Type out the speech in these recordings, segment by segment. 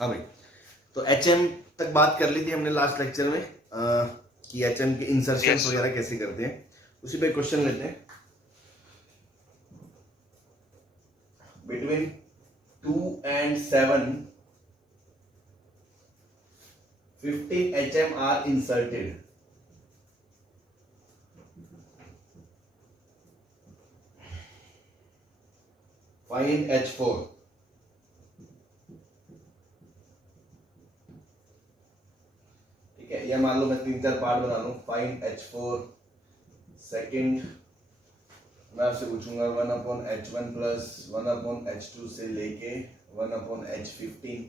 हाँ भाई, तो HM तक बात कर ली थी हमने लास्ट लेक्चर में कि HM के इंसर्शन वगैरह कैसे करते हैं। उसी पे क्वेश्चन लेते हैं। Between 2 and 7 15 HM are inserted. Find H4. ठीक है, या मान लो मैं 3-4 पार्ट बना लूं। फाइंड H4 सेकंड, मैं आपसे पूछूंगा 1/H1 प्लस 1/H2 से लेके 1/H15,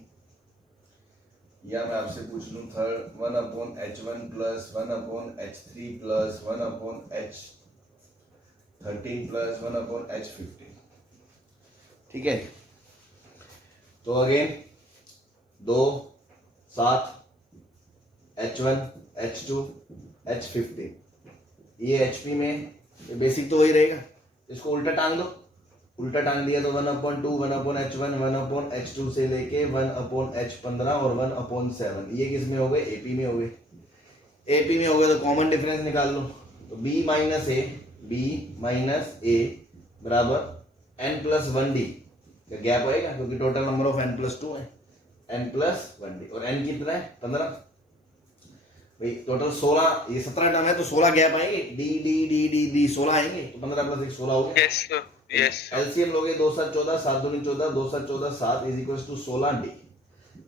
या मैं आपसे पूछ लूं third 1/H1 plus 1/H3 plus 1/H13 plus 1/H15। ठीक है, तो अगेन 2 7 H1 H2 H15, ये HP में बेसिक तो वही रहेगा। इसको उल्टा टांग दो, उल्टा टांग दिया तो 1/2 1/H1 1/H2 से लेके 1/H15 और 1/7, ये किस में हो गए? AP में हो गए। AP में हो गए तो कॉमन डिफरेंस निकाल लो। तो B माइनस A बराबर n+1D का गैप आएगा, क्योंकि टोटल नंबर ऑफ n+2 है, n+1D, और n कितना है? 15 भाई। टोटल 16, ये 17 टर्म है तो 16 गैप आएंगे, D D D D D 16 आएंगे, तो 15 + 1 16 हो गया। यस एलसीएम लोगे 2 7 14 7 दूनी 14 2 7 14 7 is equal to 16D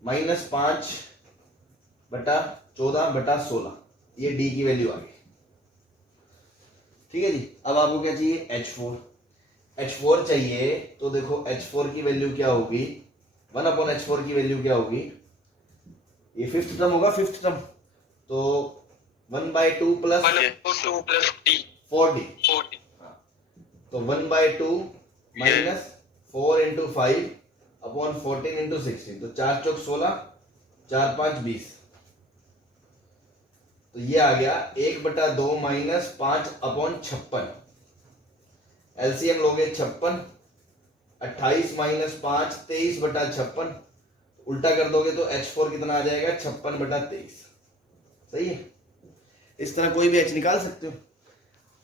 minus 5/14/16, ये डी की वैल्यू आ गई। ठीक है जी। अब आपको क्या चाहिए? H4 चाहिए, तो देखो H4 की वैल्यू क्या होगी? 1/H4 की वैल्यू क्या होगी? ये फिफ्थ टर्म होगा, फिफ्थ टर्म, तो 1/2 प्लस 4D, तो 1/2 माइनस 4 × 5/14 × 16, तो 4 चौक 16 4 5 20, तो ये आ गया 1/2 माइनस 5/56। एलसीएम लोगे 56, 28 माइनस 5 23/56, उल्टा कर दोगे तो H4 कितना आ जाएगा? 56/23। सही है, इस तरह कोई भी H निकाल सकते हो।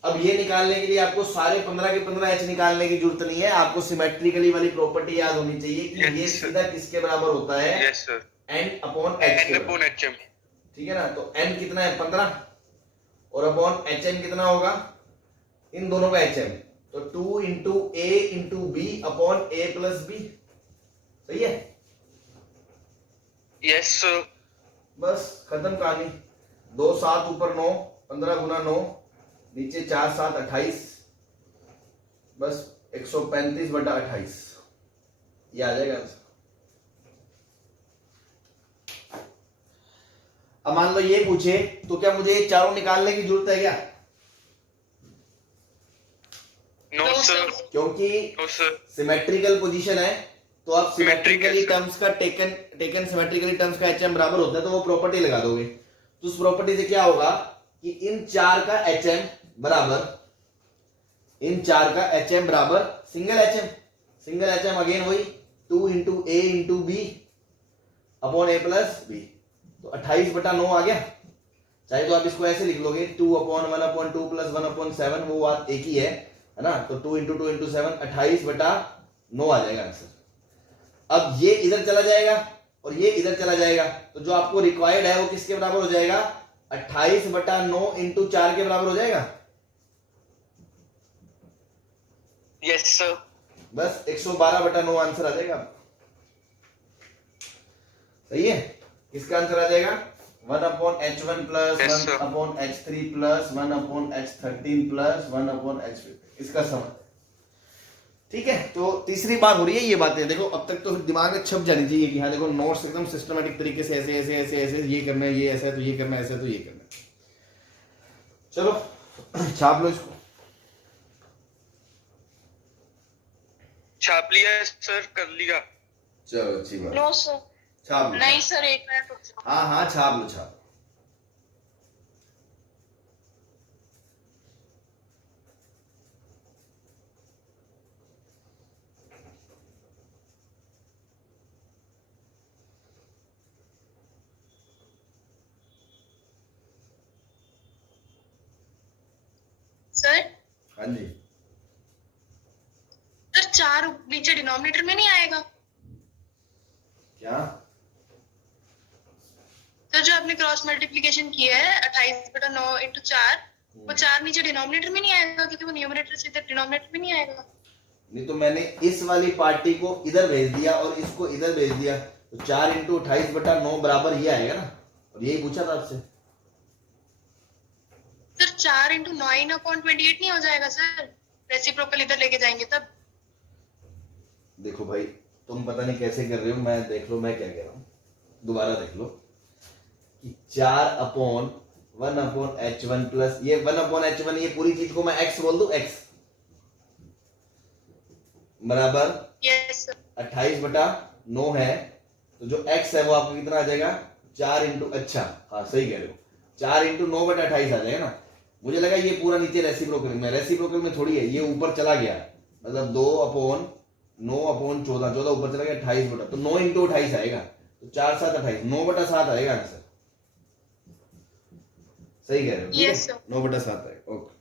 अब ये निकालने के लिए आपको सारे 15 के 15 H निकालने की जरूरत नहीं है, आपको सिमेट्रिकली वाली प्रॉपर्टी याद होनी चाहिए कि ये सीधा किसके बराबर होता है? N/H। ठीक है ना, तो N कितना है? 15, और अपॉन HM कितना होगा? इन दोनों का HM, तो 2 × A × B upon A + B। सही है? Yes sir. बस खत्म कहानी। 2 7 ऊपर 9, 15 × 9, नीचे 4 7 28, बस 135/28, ये आ जाएगा आंसर। अब मान लो ये पूछे तो क्या मुझे ये चारों निकालने की जरूरत है क्या? नो सर, क्योंकि सिमेट्रिकल पोजीशन है, तो आप सिमेट्रिकली टर्म्स का टेकन सिमेट्रिकली टर्म्स का HM बराबर होता है, तो वो प्रॉपर्टी लगा दोगे। तो उस प्रॉपर्टी से क्या होगा कि इन चार का HM बराबर, इन चार का HM बराबर सिंगल HM अगेन वही 2 × A × B upon A + B, तो 28/9 आ गया। चाहे तो आप इसको ऐसे लिख लोगे 2/1/2 + 1/7, वो बात एक ही है ना। तो 2 × 2 × 7 28/9 आ जाएगा आंसर। अब ये इधर चला जाएगा और ये इधर चला जाएगा, तो जो आपको रिक्वायर्ड है वो किसके बराबर हो जाएगा? 28/9 × 4 के बराबर हो जाएगा। Yes sir. बस 112/9 आंसर आ जाएगा। सही है, किसका आंसर आ जाएगा? 1/H1 plus 1/H3 plus 1/H13 plus 1/H15, इसका सम। ठीक है, तो तीसरी बार हो रही है ये बातें। देखो अब तक तो दिमाग में छप जानी चाहिए कि हाँ देखो नोट्स एकदम सिस्टमेटिक तरीके से ऐसे ऐसे ऐसे ऐसे ये करना है, ये ऐसा है तो ये करना है, ऐसा है तो ये करना है। चलो छाप लो इसको। छाप लिया सर? कर लिया। चलो अच्छी बात। No sir. छाप लो। नहीं सर, 1 मिनट रुक जाओ। हाँ हाँ छाप लो, छाप। हाँ जी सर 4 नीचे डिनोमिनेटर में नहीं आएगा क्या? सर जो आपने क्रॉस मल्टीप्लिकेशन किया है 28/9 × 4, वो 4 नीचे डिनोमिनेटर में नहीं आएगा क्योंकि वो न्यूमरेटर से इधर डिनोमिनेटर में नहीं आएगा। नहीं तो मैंने इस वाली पार्टी को इधर भेज दिया और इसको इधर भेज दिया, तो 4 × 28/9 बराबर ये आएगा ना, और यही पूछा था आपसे। सर 4 × 9/28 नहीं हो जाएगा सर? रेसिप्रोकल इधर लेके जाएंगे तब। देखो भाई तुम पता नहीं कैसे कर रहे हो, मैं देख लो मैं क्या कह रहा हूँ, दोबारा देख लो कि 4/1/h1 प्लस ये 1/h1, ये पूरी चीज को मैं x बोल दूं, x बराबर यस सर 28/9 है, तो जो x है वो आपको कितना आ जाएगा 4 × अच्छा हाँ सही कह रहे हो 4 × 9/28 आ जाएगा ना। मुझे लगा ये पूरा नीचे रेसिप्रोकल में थोड़ी है, ये ऊपर चला गया, मतलब 2/9/14 14 ऊपर चला गया 28 तो 9 × 28 आएगा, तो 4 7 28 9/7 आएगा आंसर। सही कह रहे हो, ठीक है 9/7 आएगा। ओके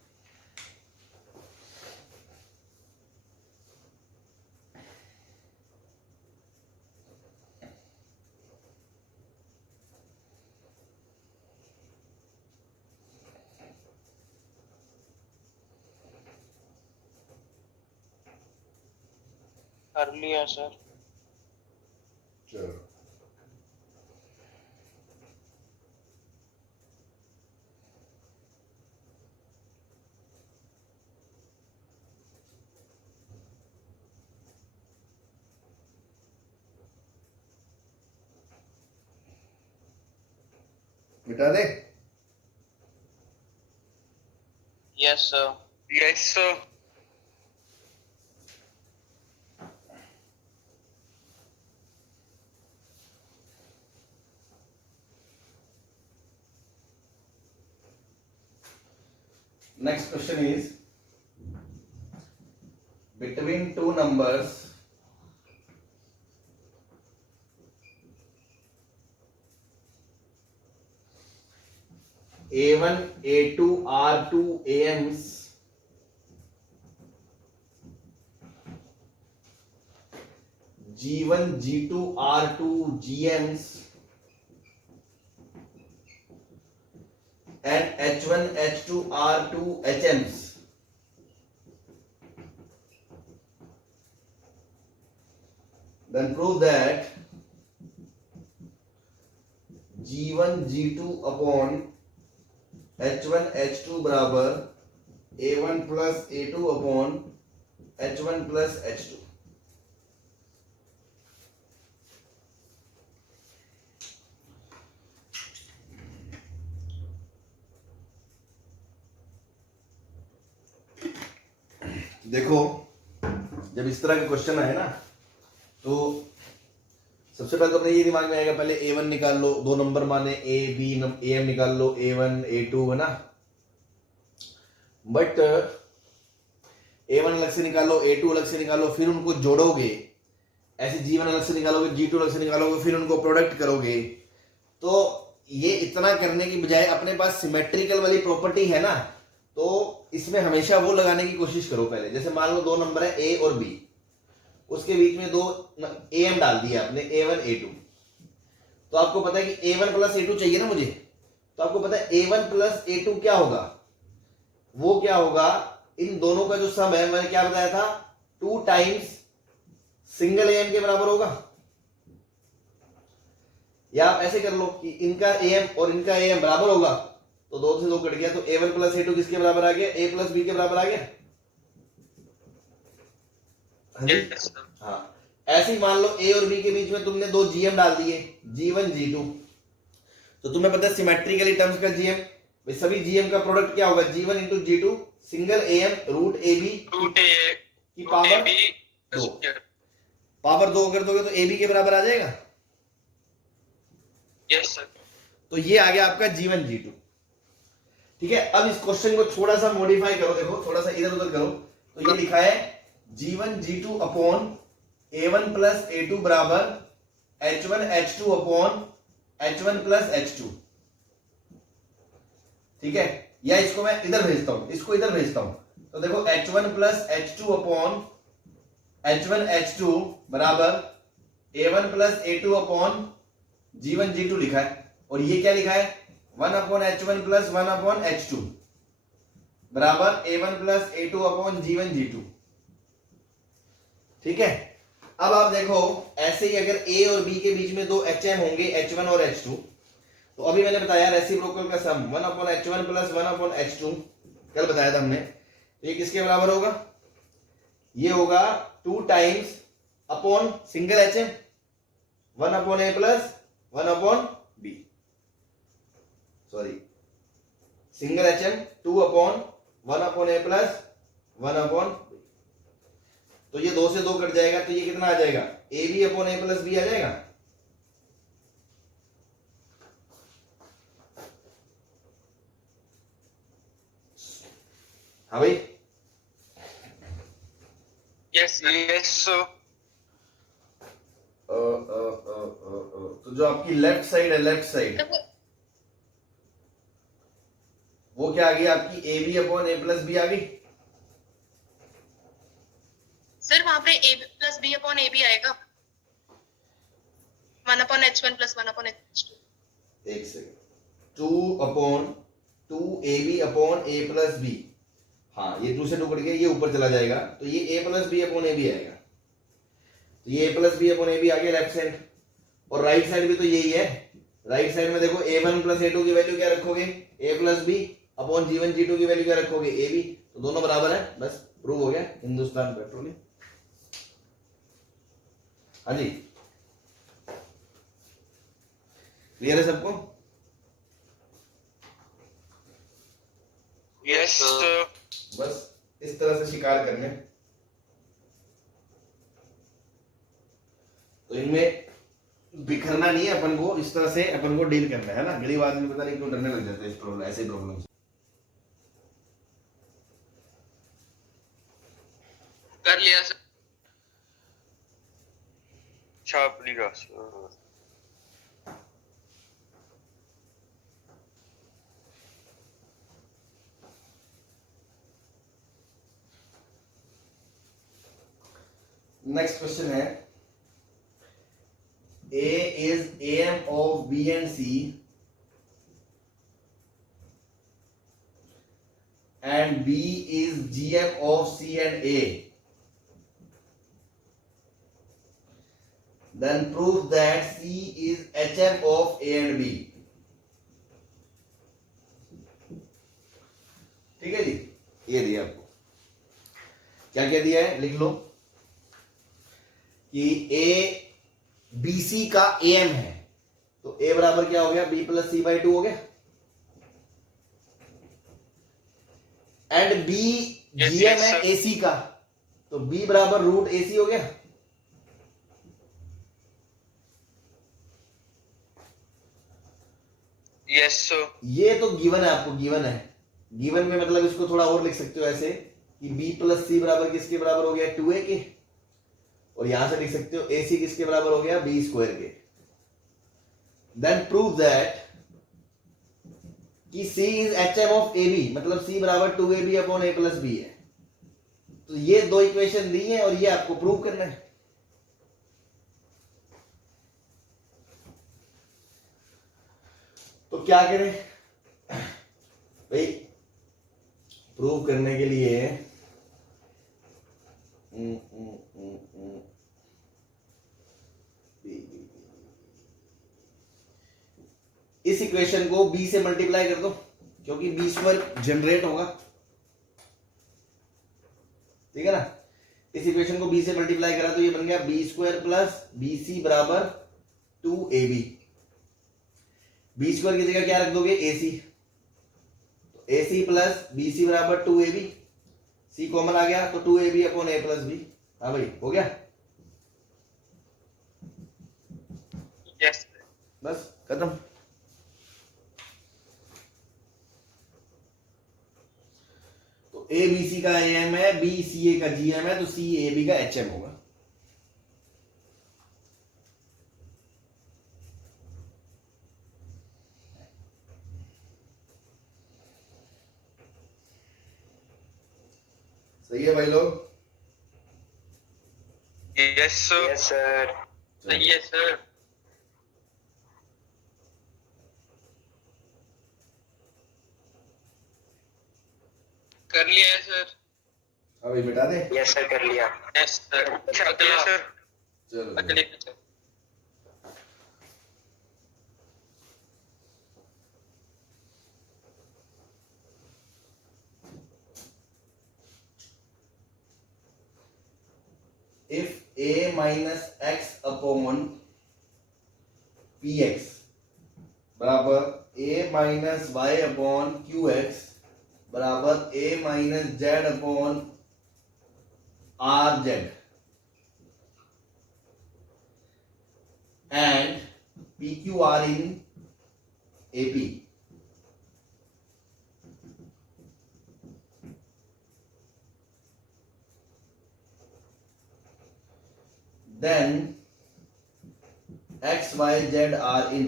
कर लिया सर। चलो मिटा दे। Yes sir. Next question is between two numbers A1 A2 R2 AMs G1 G2 R2 GMs and H1 H2 R2 HMs, then prove that G1 G2 upon H1 H2 बराबर A1 plus A2 upon H1 plus H2। देखो जब इस तरह के question आए ना, तो सबसे पहले तो अपने ये दिमाग में आएगा, पहले A1 निकाल लो, दो नंबर माने A B AM निकाल लो, A1 A2 है ना, बट A1 अलग से निकालो, A2 अलग से निकालो, फिर उनको जोड़ोगे, ऐसे G1 अलग से निकालोगे, G2 अलग से निकालोगे, फिर उनको प्रोडक्ट करोगे। तो ये इतना करने की बजाय अपने पास सिमेट्रिकल वाली प्रॉपर्टी है ना, तो इसमें हमेशा वो लगाने की कोशिश करो पहले। जैसे मान लो दो नंबर है A और B, उसके बीच में दो AM डाल दिया आपने A1 A2, तो आपको पता है कि A1 प्लस A2 चाहिए ना मुझे, तो आपको पता है A1 प्लस A2 क्या होगा, वो क्या होगा, इन दोनों का जो सम है मैंने क्या बताया था 2 टाइम्स सिंगल AM के बराबर होगा। या आप ऐसे कर लो कि इनका AM और इनका AM बराबर होगा, तो 2 से 2 कट गया, तो A1 प्लस A2 किसके बराबर आ गया, A प्लस B के बराबर आ गया। हाँ ऐसे ही मान लो A और B के बीच में तुमने दो GM डाल दिए, G1 G2, तो तुम्हें पता है सिमेट्रिकली टर्म्स का GM, सभी GM का प्रोडक्ट क्या होगा, G1 into G2 single AM root AB की पावर 2, पावर 2 अगर दोगे तो AB के बराबर आ जाएगा। Yes sir. तो ये आ गया आपका G1 G2। ठीक है, अब इस क्वेश्चन को थोड़ा सा मॉडिफाई करो, देखो थोड़ा सा इधर उधर करो, तो ये लिखा है G1 G2 upon A1 plus A2 बराबर H1 H2 upon H1 plus H2। ठीक है, या इसको मैं इधर भेजता हूं, इसको इधर भेजता हूं, तो देखो H1 plus H2 upon H1 H2 बराबर A1 plus A2 upon G1 G2 लिखा है, और ये क्या लिखा है 1 upon H1 plus 1 upon H2 बराबर A1 plus A2 upon G1 G2। ठीक है, अब आप देखो ऐसे ही अगर A और B के बीच में दो HM होंगे H1 और H2, तो अभी मैंने बताया रेसिप्रोकल का सम 1 upon H1 plus 1 upon H2 कल बताया था हमने, तो ये किसके बराबर होगा, ये होगा 2 times upon single HM 1 upon A plus 1 upon B, sorry single HM 2 upon 1 upon A plus 1 upon B, तो ये 2 से 2 कट जाएगा, तो ये कितना आ जाएगा AB upon A plus B आ जाएगा। हाँ भाई, यस यस तो जो आपकी लेफ्ट साइड है, लेफ्ट साइड वो क्या आ गई आपकी AB upon A plus B आ गई। सर वहां पे A plus B upon A B आएगा 1 upon H1 plus 1 upon H2। एक second, 2 upon 2AB upon A plus B, हाँ ये 2 से 2 कट गया, ये ऊपर चला जाएगा, तो ये A plus B upon AB आएगा, तो ये A plus B upon AB आ गया लेफ्ट साइड, और राइट साइड भी तो यही है। राइट साइड में देखो A1 प्लस A2 की वैल्यू क्या रखोगे A plus B upon G1 G2 की वैल्यू क्या रखोगे AB, तो दोनों बराबर है, बस प्रूव हो गया हिंदुस्तान पेट्रोलियम। हाँ जी, क्लियर है सबको। यस बस इस तरह से शिकार करने, तो इनमें बिखरना नहीं है अपन को, इस तरह से अपन को डील करना है ना। गरीब आदमी पता नहीं क्यों डरने लग जाते हैं इस प्रॉब्लम, ऐसे प्रॉब्लम से। कर लिया सर, छाप लिया सर। नेक्स्ट क्वेश्चन है, A is AM of B and C and B is GM of C and A, then prove that C is HM of A and B। ठीक है जी, ये दिया आपको, क्या क्या दिया है लिख लो कि A BC का AM है, तो A बराबर क्या हो गया B प्लस C बाई 2 हो गया, एंड B GM है AC का, तो B बराबर रूट AC हो गया। यस सर, ये तो गिवन है, आपको गिवन है, गिवन में मतलब इसको थोड़ा और लिख सकते हो ऐसे कि B प्लस C बराबर किसके बराबर हो गया 2A के, और यहां से लिख सकते हो AC किसके बराबर हो गया B स्क्वायर के। देन प्रूव दैट कि C is HM of AB, मतलब C बराबर 2AB upon A plus B है। तो ये दो इक्वेशन दी है और ये आपको प्रूव करना है। तो क्या करें भाई, प्रूव करने के लिए इस इक्वेशन को B से मल्टीप्लाई कर दो, क्योंकि B स्क्वायर जनरेट होगा, ठीक है ना। इस इक्वेशन को B से मल्टीप्लाई करा तो ये बन गया B स्क्वायर प्लस BC बराबर 2AB। B स्क्वायर की जगह क्या रख दोगे AC, तो AC प्लस BC बराबर 2AB, C कॉमन आ गया तो 2AB upon A plus B। हाँ भाई हो गया, यस बस खत्म। तो ABC का AM है, BCA का GM है, तो CAB का HM होगा। सही है भाई लोग? Yes sir. Yes sir. सही है सर। कर लिया है सर। अभी मिटा दे। यस सर कर लिया। Yes sir. अगले सर। चलो अगले sir. if a minus x upon px बराबर a minus y upon qx बराबर a minus z upon rz and pq are in ap, then x y z are in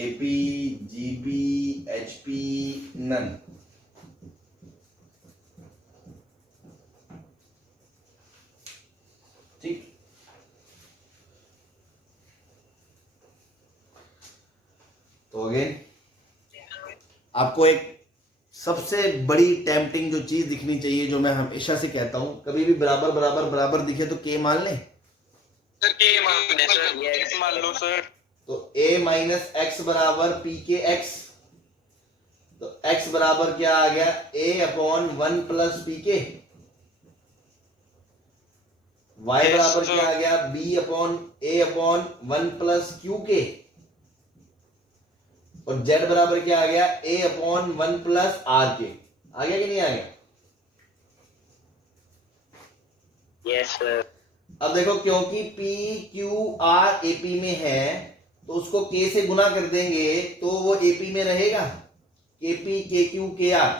AP, GP, HP, none. ठीक। तो again आपको एक सबसे बड़ी tempting जो चीज दिखनी चाहिए, जो मैं हमेशा से कहता हूं, कभी भी बराबर बराबर बराबर दिखे तो के मान लें। सर के मान लें सर। Yes. मान लो सर। तो a माइनस एक्स बराबर पी के एक्स, तो x बराबर क्या आ गया, a अपॉन 1 प्लस पी के। y Yes, बराबर sir. क्या आ गया, b upon a upon 1 plus Q के। और z बराबर क्या आ गया, a अपॉन 1 प्लस आर के। आ गया कि नहीं आ गया? Yes sir. अब देखो, क्योंकि p q r ap में है तो उसको k से गुना कर देंगे तो वो ap में रहेगा। kp kq kr।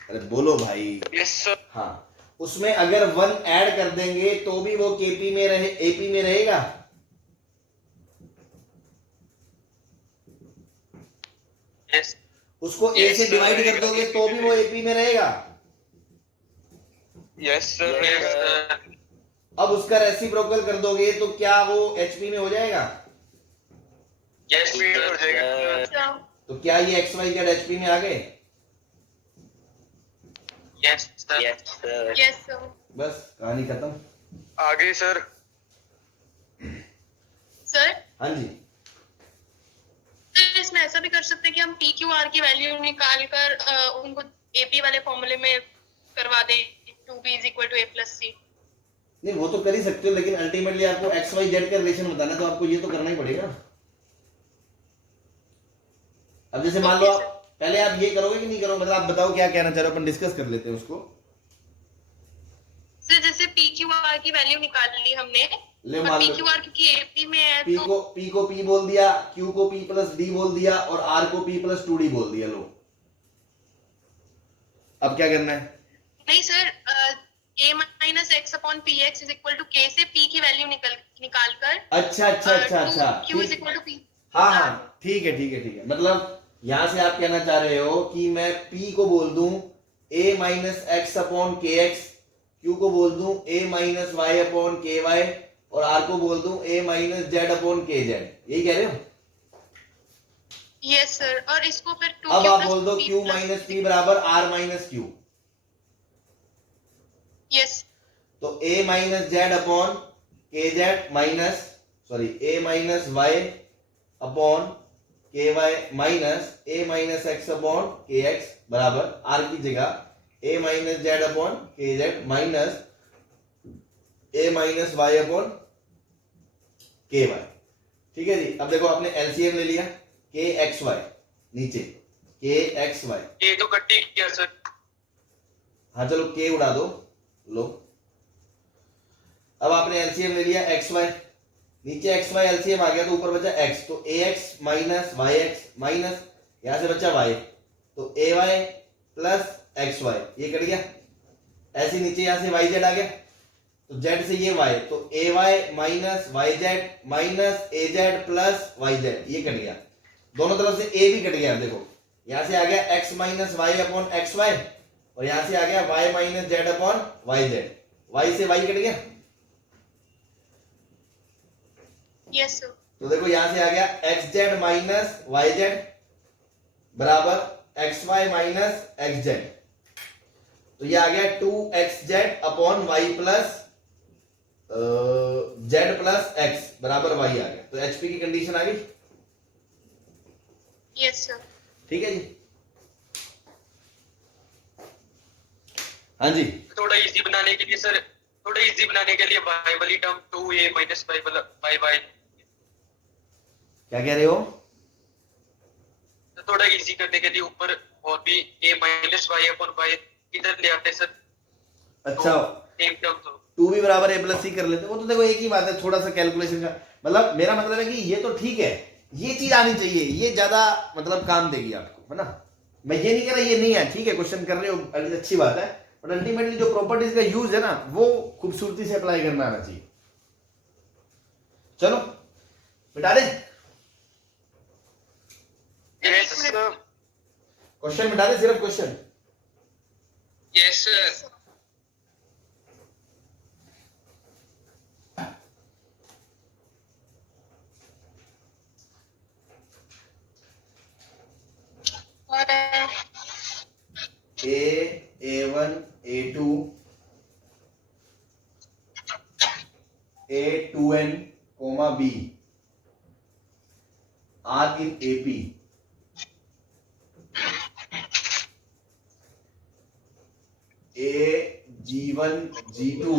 अरे बोलो भाई। Yes sir. हाँ, उसमें अगर 1 ऐड कर देंगे तो भी वो kp में रहे, ap में रहेगा। यस। उसको a Yes, से sir, डिवाइड कर रहेगा, दोगे AP तो भी वो ap में रहेगा। Yes sir. Yes, रहेगा sir. सर। अब उसका रेसिप्रोकल कर दोगे तो क्या वो hp में हो जाएगा? यस फीड हो जाएगा सर। अच्छा, तो क्या ये x y z hp में आ गए? Yes sir. Yes sir. Yes sir. बस कहानी खत्म। आगे सर। सर हाँ जी, तो इसमें ऐसा भी कर सकते हैं कि हम पी क्यू आर की वैल्यू निकाल कर उनको एपी वाले फॉर्मूले में करवा दें, 2b is equal to a plus C. नहीं वो तो कर ही सकते हो, लेकिन अल्टीमेटली आपको एक्स वाई जेड का रिलेशन बताना, तो आपको ये तो करना ही पड़ेगा। अब जैसे मान लो Okay, आप पहले आप ये करोगे कि नहीं करोगे, मतलब आप बताओ क्या कहना चाह रहे हो, अपन डिस्कस कर लेते हैं उसको। सर जैसे पी क्यू आर की वैल्यू निकाल ली हमने, ले और मान पी लो क्यू आर क्योंकि एपी में है P तो को P बोल दिया, Q को P प्लस D बोल दिया और R को P प्लस 2D बोल दिया। लो अब क्या करना है? नहीं sir, a minus x upon p x is equal to के से p की वैल्यू निकाल कर अच्छा अच्छा अच्छा अच्छा, q इज ठीक। Equal to p। हाँ हाँ ठीक है ठीक है ठीक है, मतलब यहां से आप कहना चाह रहे हो कि मैं P को बोल दूं a माइनस एक्स अपॉन के एक्स, Q को बोल दूं a माइनस वाई अपॉन के वाई और R को बोल दूं a माइनस जेड अपॉन के जेड। यही कह रहे हो? यस सर, और इसको फिर 2q अब आप प्लस बोल दो p Q plus minus P बराबर R माइनस Q। यस तो a माइनस जेड अपॉन के Z minus, sorry a minus Y upon के Y minus a minus x upon के एक्स बराबर r की जगह a माइनस जेड अपॉन के Z minus a minus Y upon के Y. ठीक है जी। अब देखो आपने एलसीएम ले लिया, के एक्स वाई नीचे, के एक्स वाई। ये तो कट्टी किया सर। हाँ चलो के उड़ा दो, लो। अब आपने एलसीएम ले लिया एक्स वाई, नीचे एक्स वाई एलसीएम आ गया तो ऊपर बचा एक्स, तो A X minus Y X minus यहां से बचा वाई, तो A Y plus X Y, ये कट गया। ऐसे नीचे यहां से वाई जेड आ गया, तो जेड से ये वाई, तो A Y minus Y Z minus A Z plus Y Z, ये कट गया। दोनों तरफ से ए भी कट गया। देखो यहां से आ गया X minus Y upon X Y, और यहां से आ गया Y minus Z upon Y Z. Y से वाई कट गया। Yes sir. तो देखो यहां से आ गया X Z minus Y Z बराबर X Y minus X Z. तो ये आ गया 2xz upon Y plus Z plus X बराबर वाई आ गया। तो एचपी की कंडीशन आ गई। Yes sir. ठीक है जी। हाँ जी, थोड़ा इजी बनाने के लिए सर, थोड़ा इजी बनाने के लिए y वाली term 2a minus y y क्या कह रहे हो? तो थोड़ा इजी करने के लिए ऊपर और भी a minus y upon y इधर ले आते सर। अच्छा, सेम टर्म तो 2b बराबर a प्लस सी कर लेते। वो तो देखो एक ही बात है, थोड़ा सा कैलकुलेशन का मतलब मेरा मतलब है कि ये तो ठीक है, ये चीज आनी चाहिए, ये ज्यादा मतलब काम देगी आपको, है ना। मैं ये नहीं कह रहा ये नहीं है, ठीक है क्वेश्चन कर रहे हो, अच्छी बात है, बट अल्टीमेटली जो प्रॉपर्टीज का यूज है ना वो खूबसूरती से अप्लाई करना आना चाहिए। चलो मिटा दे यस सर। क्वेश्चन, मिटा दे सिर्फ क्वेश्चन। Yes sir. और a1 a2 a2n b are in AP a g1 g2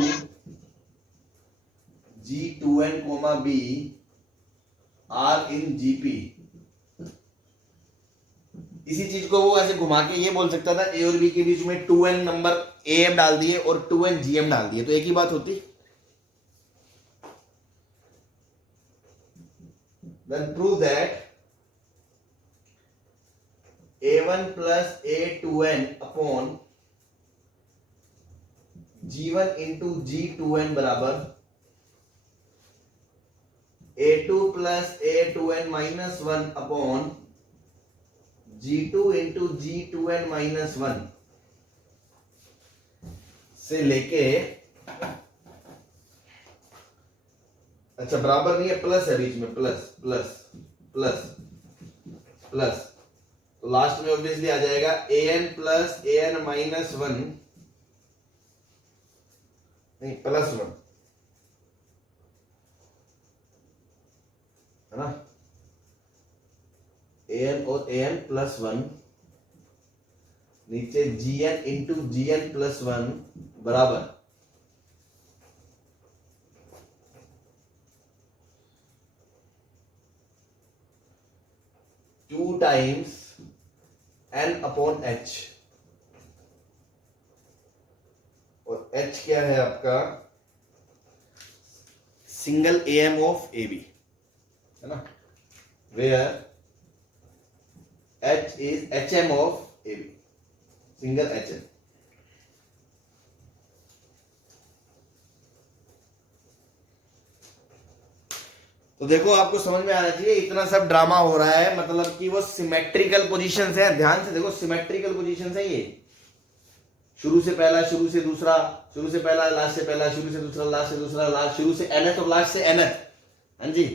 g2n b are in GP। इसी चीज को वो ऐसे घुमा के ये बोल सकता था ए और बी के बीच में 2n नंबर am डाल दिए और 2n gm डाल दिए, तो एक ही बात होती। Then prove that a1 plus a2n upon g1 into g2n बराबर a2 plus a2n minus 1 upon g2 into g2n minus 1 से लेके, अच्छा बराबर नहीं है, प्लस है बीच में, प्लस प्लस प्लस प्लस, तो लास्ट में ऑब्वियसली आ जाएगा an प्लस an माइनस 1, नहीं प्लस 1, है ना, an और an प्लस 1, नीचे gn इंटू gn प्लस 1 बराबर 2 टाइम्स n अपॉन h, और h क्या है आपका, सिंगल am ऑफ ab, है ना, where h is hm of ab, single hm। तो देखो आपको समझ में आना चाहिए, इतना सब ड्रामा हो रहा है मतलब कि वो सिमेट्रिकल पोजीशंस है, ध्यान से देखो सिमेट्रिकल पोजीशंस है ये, शुरू से पहला, शुरू से दूसरा, शुरू से पहला, लास्ट से पहला, शुरू से दूसरा, लास्ट से दूसरा, लास्ट, शुरू से nth और लास्ट से nth। हाँ जी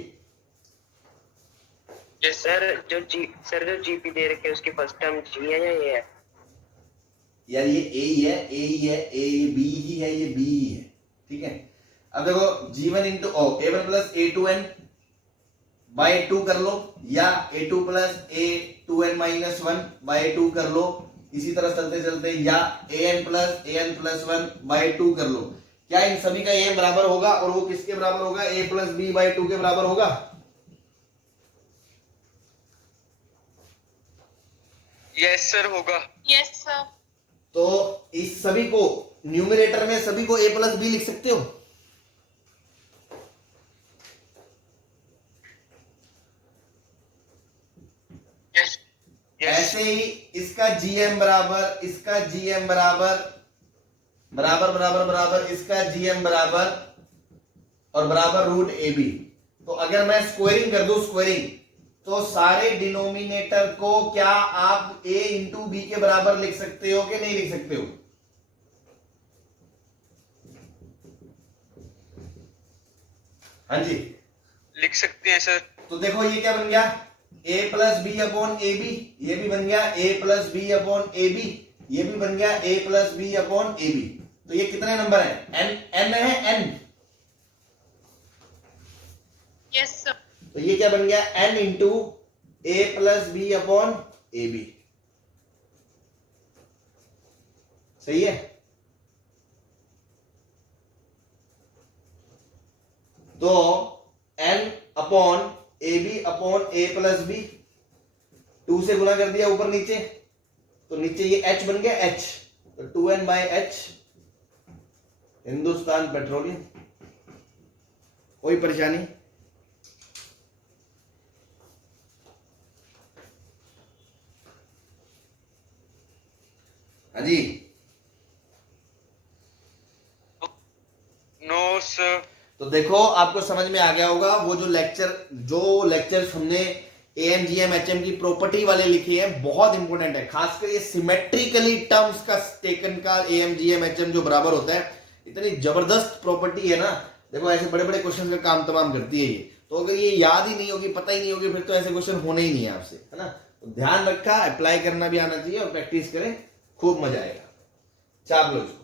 सर जो जीपी दे रखे हैं उसकी फर्स्ट टर्म जी है या ये है? यार ये ए ही है, ए ही है, ए बी ही है, ये बी ही है, ठीक है। अब देखो g1 into a1 plus a2n bye 2 कर लो, या a2 plus a2n minus 1 bye 2 कर लो, इसी तरह चलते चलते, या an प्लस 1 बाय 2 कर लो। क्या इन सभी का am बराबर होगा, और वो किसके बराबर होगा, a प्लस b बाय 2 के बराबर होगा। यस सर होगा। Yes sir. तो इस सभी को न्यूमरेटर में सभी को a प्लस b लिख सकते हो। ऐसे ही इसका gm बराबर, इसका gm बराबर बराबर बराबर बराबर इसका जीएम बराबर और बराबर रूट ए बी। तो अगर मैं स्क्वायरिंग कर दूं, स्क्वायरिंग, तो सारे डिनोमिनेटर को क्या आप a इंटू बी के बराबर लिख सकते हो कि नहीं लिख सकते हो? हाँ जी, लिख सकते हैं सर। तो देखो ये क्या बन गया, a plus B upon A B, ये भी बन गया a plus B upon A B, ये भी बन गया a plus B upon A B. तो ये कितने नंबर है? n है n। Yes sir. तो ये क्या बन गया, n into a plus B upon A B. सही है। तो n upon A B upon A plus B, 2 से गुना कर दिया ऊपर नीचे, तो नीचे ये h बन गया h, तो 2n bye h, Hindustan petroleum. कोई परेशानी? हाँ जी, नो सर। तो देखो आपको समझ में आ गया होगा वो जो लेक्चर्स हमने एएमजीएम एचएम की प्रॉपर्टी वाले लिखे हैं, बहुत इंपॉर्टेंट है। खासकर ये सिमेट्रिकली टर्म्स का टेकन का एएमजीएम एचएम जो बराबर होता है, इतनी जबरदस्त प्रॉपर्टी है ना। देखो ऐसे बड़े बड़े क्वेश्चन का काम तमाम करती है ये। तो अगर ये याद ही नहीं होगी, पता ही नहीं होगी, फिर तो ऐसे क्वेश्चन होने ही नहीं है आपसे, है ना। तो ध्यान रखा, अप्लाई करना भी आना चाहिए और प्रैक्टिस करें, खूब मजा आएगा। चाप लो इसको।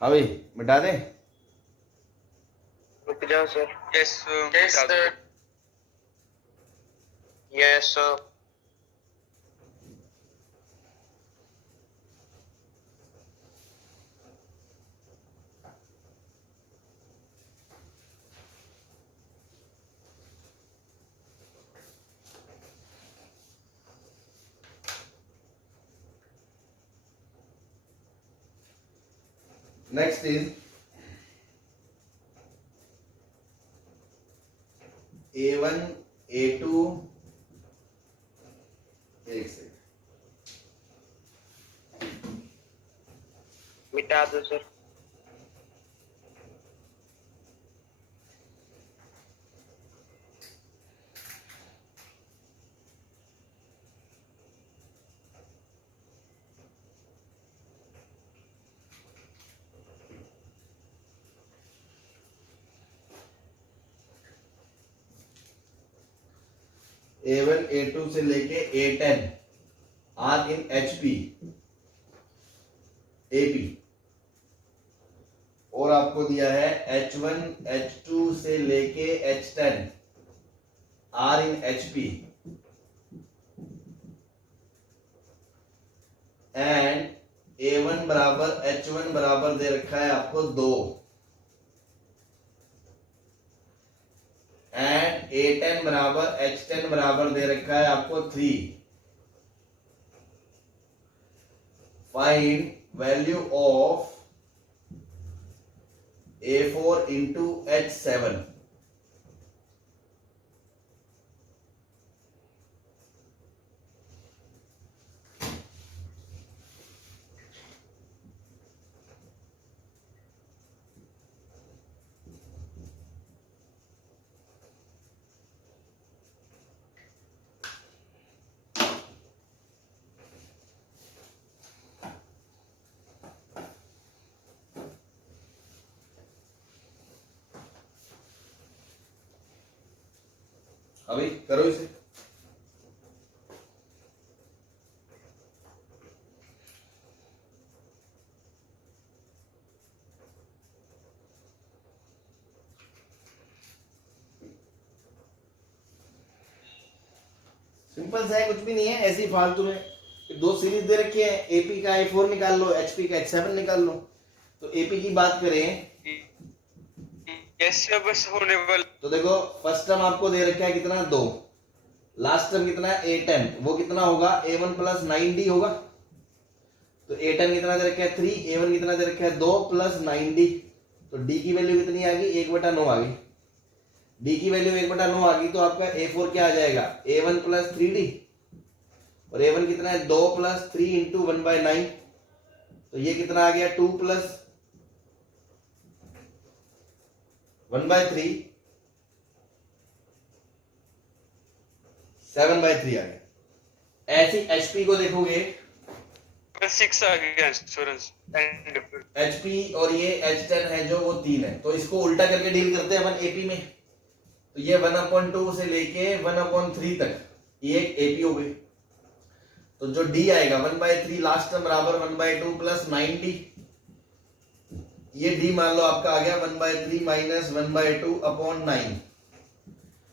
हाँ भाई, मिटा दें? रुक जाओ sir. Yes sir. Yes sir. Next is A1 A2, एक से मिटा दो सर। A1 A2 से लेके A10 are in HP AP, और आपको दिया है H1 H2 से लेके H10 are in HP, and A1 बराबर H1 बराबर दे रखा है आपको 2, एंड A10 बराबर H10 बराबर दे रखा है आपको 3। Find value of A4 into H7। अभी करो इसे। सिंपल सा है, कुछ भी नहीं है, ऐसी फालतू में दो सीरीज दे रखी है, एपी का A4 निकाल लो, एचपी का H7 निकाल लो। तो एपी की बात करें यस सर, बस होने वाला। तो देखो फर्स्ट टर्म आपको दे रखा है कितना 2, लास्ट टर्म कितना है A10, वो कितना होगा A1 प्लस 9D होगा। तो A10 कितना दे रखा है 3, A1 कितना दे रखा है 2 प्लस 9D, तो D की वैल्यू कितनी आ गई 1/9 आ गई। D की वैल्यू 1/9 आ गई तो आपका A4 क्या आ जाएगा A1 प्लस 3D, और A1 कितना है 2 प्लस 3 इंटू 1/9, तो ये कितना आ गया 2 प्लस 1/3 7/3 आ गया। ऐसी एचपी को देखोगे 6 आ गया इंश्योरेंस एंड एचपी और ये H10 है जो वो 3 है, तो इसको उल्टा करके डील करते हैं अपन एपी में। तो ये 1/2 से लेके 1/3 तक ये एक एपी हो गई। तो जो डी आएगा 1/3 लास्ट टर्म बराबर 1/2 प्लस 9D, ये डी मान लो आपका आ गया 1/3 माइनस 1/2 अपॉन 9,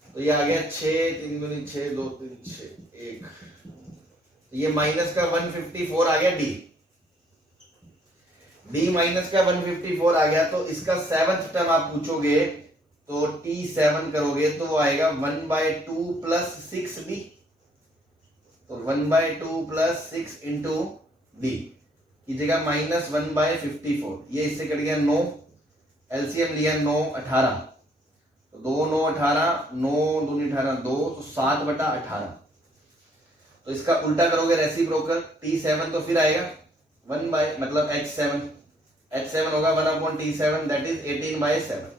तो ये आ गया 6 3 दूनी 6 2 3 6 1, तो ये माइनस का 154 आ गया डी माइनस का 154 आ गया। तो इसका 7th टर्म आप पूछोगे तो T7 करोगे तो वो आएगा 1/2 प्लस 6D, तो 1/2 प्लस 6 इंटू डी की जगह माइनस 1/54, ये इससे कट गया 9, एलसीएम लिया 9 18, तो 2 9 18, 9 दूनी 18 2, तो 7/18। तो इसका उल्टा करोगे रेसिप्रोकल T7 तो फिर आएगा 1 मतलब H7 होगा 1/T7 दैट इज 18/7।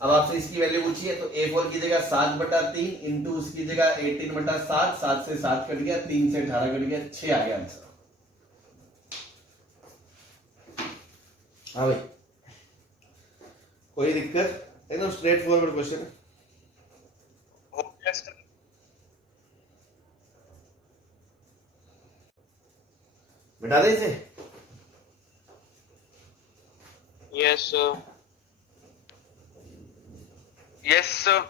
अब आपसे इसकी वैल्यू पूछिए तो A4 की जगह 7/3 इंटू उसकी जगह 18/7, 7 से 7 कट गया, 3 से 18 कट गया, 6 आ गया आंसर। हाँ भाई, कोई दिक्कत? एकदम स्ट्रेट फॉरवर्ड क्वेश्चन है। मिटा दे इसे। Yes sir, yes sir.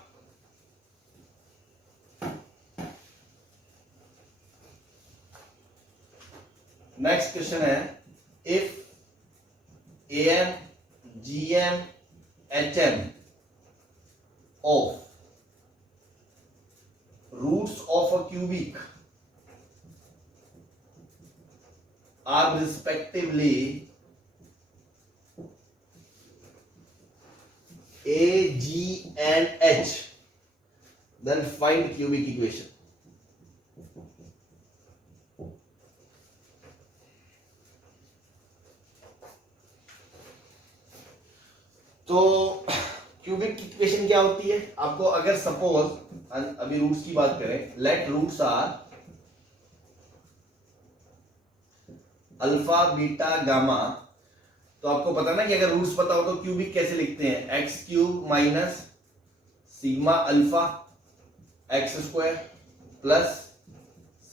Next question है, if AM GM HM of roots of a cubic are respectively A, G and H, then find cubic equation. तो क्यूबिक इक्वेशन क्या होती है? आपको अगर सपोज अभी रूट्स की बात करें, let roots are alpha beta gamma, तो आपको पता ना कि अगर रूट्स पता हो तो क्यूबिक कैसे लिखते हैं, x³ minus sigma alpha x² plus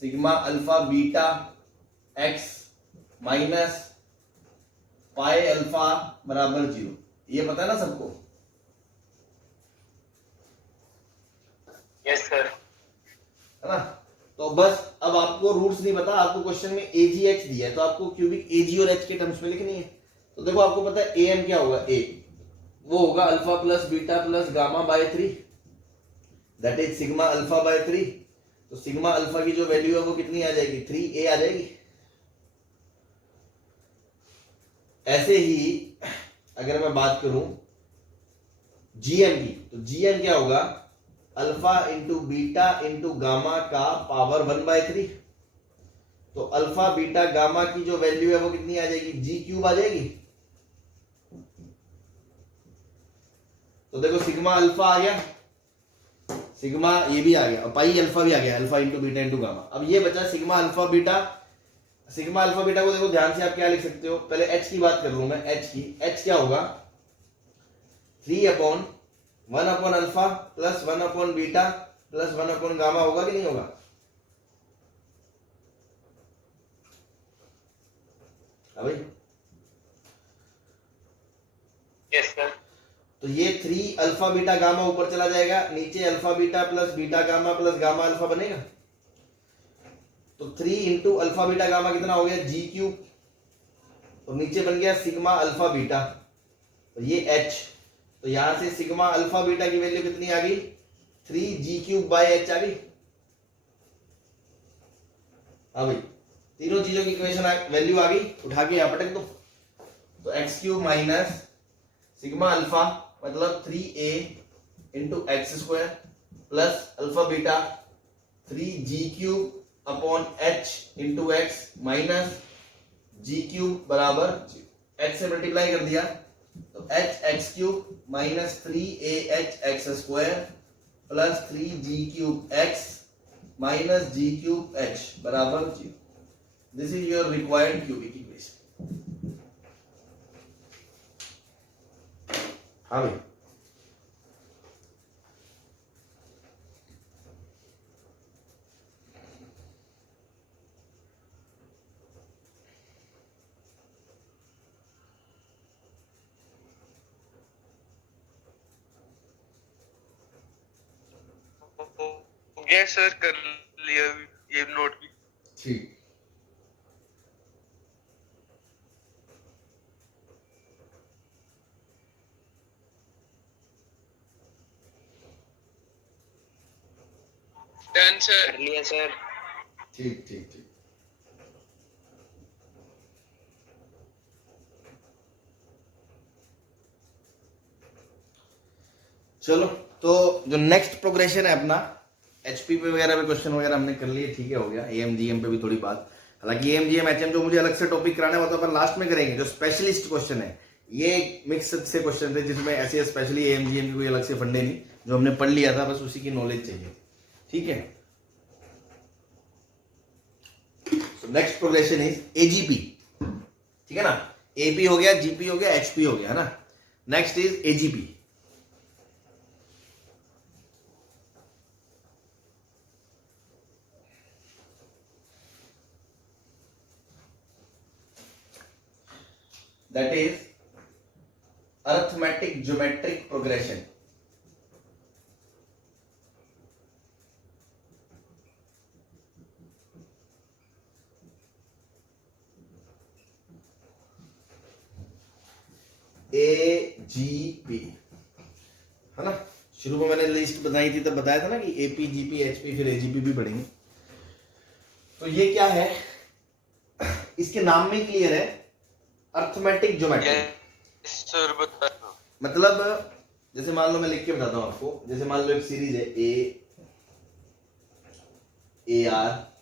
sigma alpha beta x minus pi alpha बराबर 0। ये पता है ना सबको? यस सर, है ना? तो बस अब आपको रूट्स नहीं पता, आपको क्वेश्चन में AGH दिया है तो आपको क्यूबिक AG और H के टर्म्स में लिखनी है। तो देखो आपको पता है AM क्या होगा, A वो होगा alpha plus beta plus gamma by 3 that is sigma alpha by 3। तो सिग्मा अल्फा की जो वैल्यू है वो कितनी आ जाएगी 3A आ जाएगी। ऐसे ही अगर मैं बात करूं GM की, तो GM क्या होगा alpha into beta into gamma का पावर 1/3। तो अल्फा बीटा गामा की जो वैल्यू है वो कितनी आ जाएगी G³ आ जाएगी। तो देखो सिग्मा अल्फा आ गया, सिग्मा ये भी आ गया और पाई अल्फा भी आ गया, alpha into beta into gamma. अब ये बचा sigma alpha beta. Sigma alpha beta को देखो ध्यान से आप क्या लिख सकते हो, पहले H की बात कर लूं मैं, H की, H क्या होगा 3/1 alpha plus 1 beta plus 1 gamma होगा कि नहीं होगा? भाई यस सर। तो ये 3 अल्फा बीटा गामा ऊपर चला जाएगा, नीचे alpha beta plus beta gamma plus gamma alpha बनेगा। तो 3 इंटू अल्फा बीटा गामा कितना हो गया जी क्यूब, और नीचे बन गया सिग्मा अल्फा बीटा, और ये h, तो यहां से सिग्मा अल्फा बीटा की वैल्यू कितनी आ गई 3g³ h आ गई। हाँ भाई, तीनों चीजों की इक्वेशन वैल्यू आ गई, उठा के यहां पटक दो। तो x³ माइनस सिग्मा अल्फा मतलब 3a into x² plus alpha beta 3g³/h into x minus g³ बराबर x से मल्टीप्लाई कर दिया, तो h(x³ minus 3ahx² plus 3g³ minus g³ बराबर 0। This is your required cubic equation. हाँ भाई, हो गया सर, कर लिया ये नोट भी। ठीक। Done sir. कर लिया सर। ठीक ठीक ठीक। चलो, तो जो नेक्स्ट प्रोग्रेशन है अपना, एचपी पे वगैरह पे क्वेश्चन वगैरह हमने कर लिए, ठीक है, हो गया। एएमजीएम पे भी थोड़ी बात, हालांकि एएमजीएम एचएम जो मुझे अलग से टॉपिक कराना है वो तो अपन लास्ट में करेंगे। जो स्पेशलिस्ट क्वेश्चन है ये मिक्स से क्वेश्चन थे जिसमें ऐसे स्पेशली एएमजीएम की कोई अलग से फंडे नहीं, जो हमने पढ़ लिया था बस उसी की नॉलेज चाहिए, ठीक है। So next progression is AGP, ठीक है ना। एपी हो गया, जीपी हो गया, एचपी हो गया, है ना। Next is AGP. That is arithmetic geometric progression. AGP, है ना। शुरू में मैंने लिस्ट बताई थी, तब बताया था ना कि एपी, जीपी, एचपी, फिर एजीपी भी पढ़ेंगे। तो ये क्या है, इसके नाम में क्लियर है, अर्थमेटिक ज्योमेट्री। सर बता। मतलब जैसे मान लो, मैं लिख के बताता हूं आपको, जैसे मान लो एक सीरीज है A R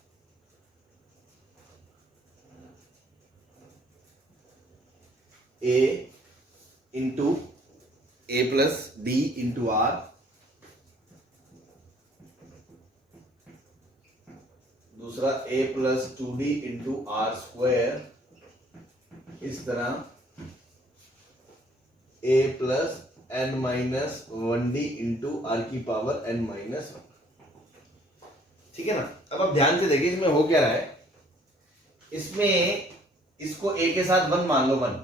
A into A plus D into R, दूसरा A plus 2d into R square, इस तरह a plus n minus 1d into R की पावर n माइनस 1, ठीक है ना। अब आप ध्यान से देखिए इसमें हो क्या रहा है, इसमें इसको a के साथ 1 मान लो 1,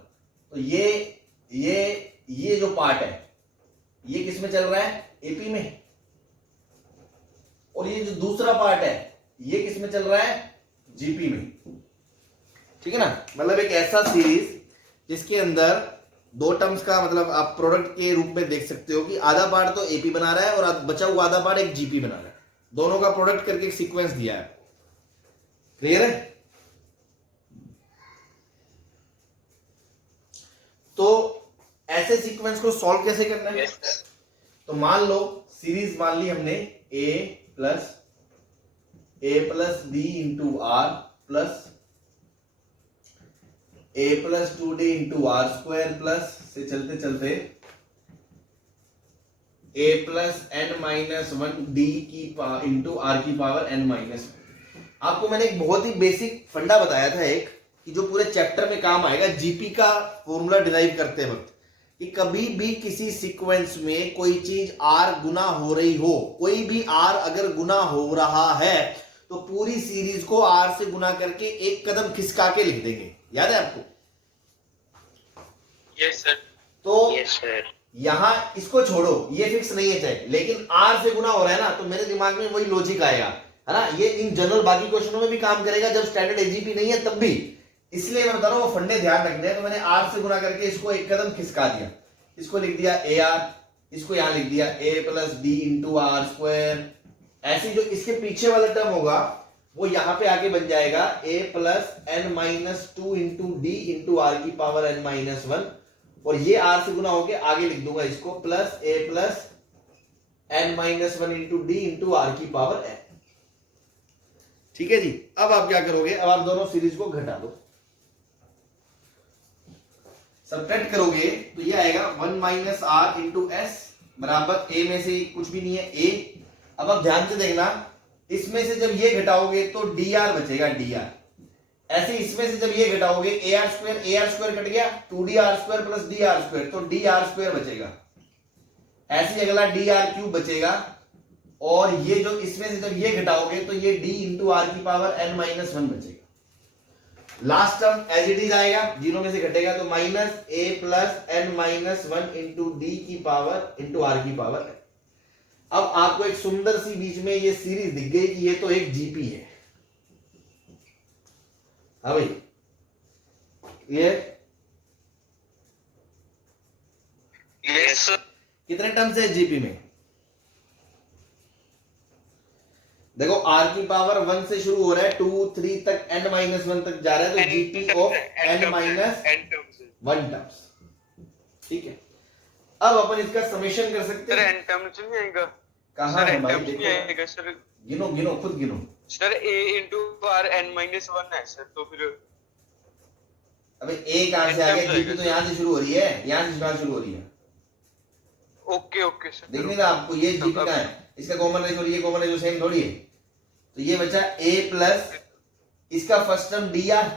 तो ये जो पार्ट है ये किस में चल रहा है, एपी में, और ये जो दूसरा पार्ट है ये किस में चल रहा है, जीपी में, ठीक है ना। मतलब एक ऐसा सीरीज जिसके अंदर दो टर्म्स का मतलब आप प्रोडक्ट के रूप में देख सकते हो कि आधा पार्ट तो एपी बना रहा है और बचा हुआ आधा पार्ट एक जीपी बना रहा है, दोनों का प्रोडक्ट करके एक सीक्वेंस दिया है। क्लियर है। तो ऐसे सीक्वेंस को सॉल्व कैसे करना है, तो मान लो सीरीज मान ली हमने A plus D into R plus a plus 2d into R square plus से चलते चलते a plus n minus 1d की इंटू आर की पावर n माइनस 1। आपको मैंने एक बहुत ही बेसिक फंडा बताया था एक, कि जो पूरे चैप्टर में काम आएगा जीपी का फॉर्मूला डिराइव करते वक्त, कि कभी भी किसी सीक्वेंस में कोई चीज r गुना हो रही हो, कोई भी r अगर गुना हो रहा है तो पूरी सीरीज को r से गुना करके एक कदम खिसका के लिख देंगे, याद है आपको। Yes sir. तो यस सर। यहां इसको छोड़ो, ये फिक्स नहीं है चाहे, लेकिन r से गुना हो रहा है ना, तो मेरे दिमाग में वही लॉजिक आएगा, है ना। ये इन जनरल बाकी क्वेश्चनों में भी काम करेगा जब स्टैंडर्ड एजीपी नहीं है तब भी, इसलिए मैं बता रहा हूँ वो फंडे ध्यान रखने हैं। तो मैंने आर से गुना करके इसको एक कदम खिसका दिया, इसको लिख दिया ए आर, इसको यहां लिख दिया A plus D into R square. ऐसे जो इसके पीछे वाला टर्म होगा वो यहां पे आके बन जाएगा A plus N minus two into D into R की पावर एन माइनस वन, और ये आर से गुना होके आगे लिख दूंगा इसको plus A plus N minus one into D into R की पावर एन। ठीक है जी। अब आप क्या करोगे, अब आप दोनों सीरीज को घटा दो, सब्ट्रैक्ट करोगे तो ये आएगा 1 माइनस आर इंटू एस बराबर ए में से कुछ भी नहीं है ए। अब आप ध्यान से देखना, इसमें से जब ये घटाओगे तो डी आर बचेगा डी आर, ऐसे इसमें से जब ये घटाओगे ए आर स्क्वायर कट गया, 2d R square plus D R square, तो डी आर स्क्वायर बचेगा। ऐसे ही अगला डी आर क्यूब बचेगा, और ये जो इसमें से जब ये घटाओगे तो ये डी इंटू आर की पावर एन माइनस वन बचेगा। Last term as it is आएगा, जीरो में से घटेगा तो minus A plus N minus one into D की पावर इंटू आर की पावर एन। अब आपको एक सुंदर सी बीच में ये सीरीज दिख गई कि ये तो एक जीपी है। हाँ भाई, क्लियर? Yes sir. कितने टर्म्स है जीपी में? देखो आर की पावर 1 से शुरू हो रहा है 2 3 तक n माइनस 1 तक जा रहा है, तो GP of n minus 1 terms. ठीक है, अब अपन इसका समेशन कर सकते हैं। n टर्म्स नहीं आएगा? कहां है भाई, नहीं आएगा सर। गिनो गिनो, खुद गिनो sir a into R n minus 1 है सर, तो फिर अबे a कहां से आ गया? जीपी तो यहां से शुरू हो रही है, यहां से शुरू हो रही है। ओके ओके सर, देखने ना आपको ये जीपी कहां है, इसका कॉमन रेशो, ये कॉमन रेशो सेम थोड़ी है। तो ये बचा a प्लस इसका first term D R,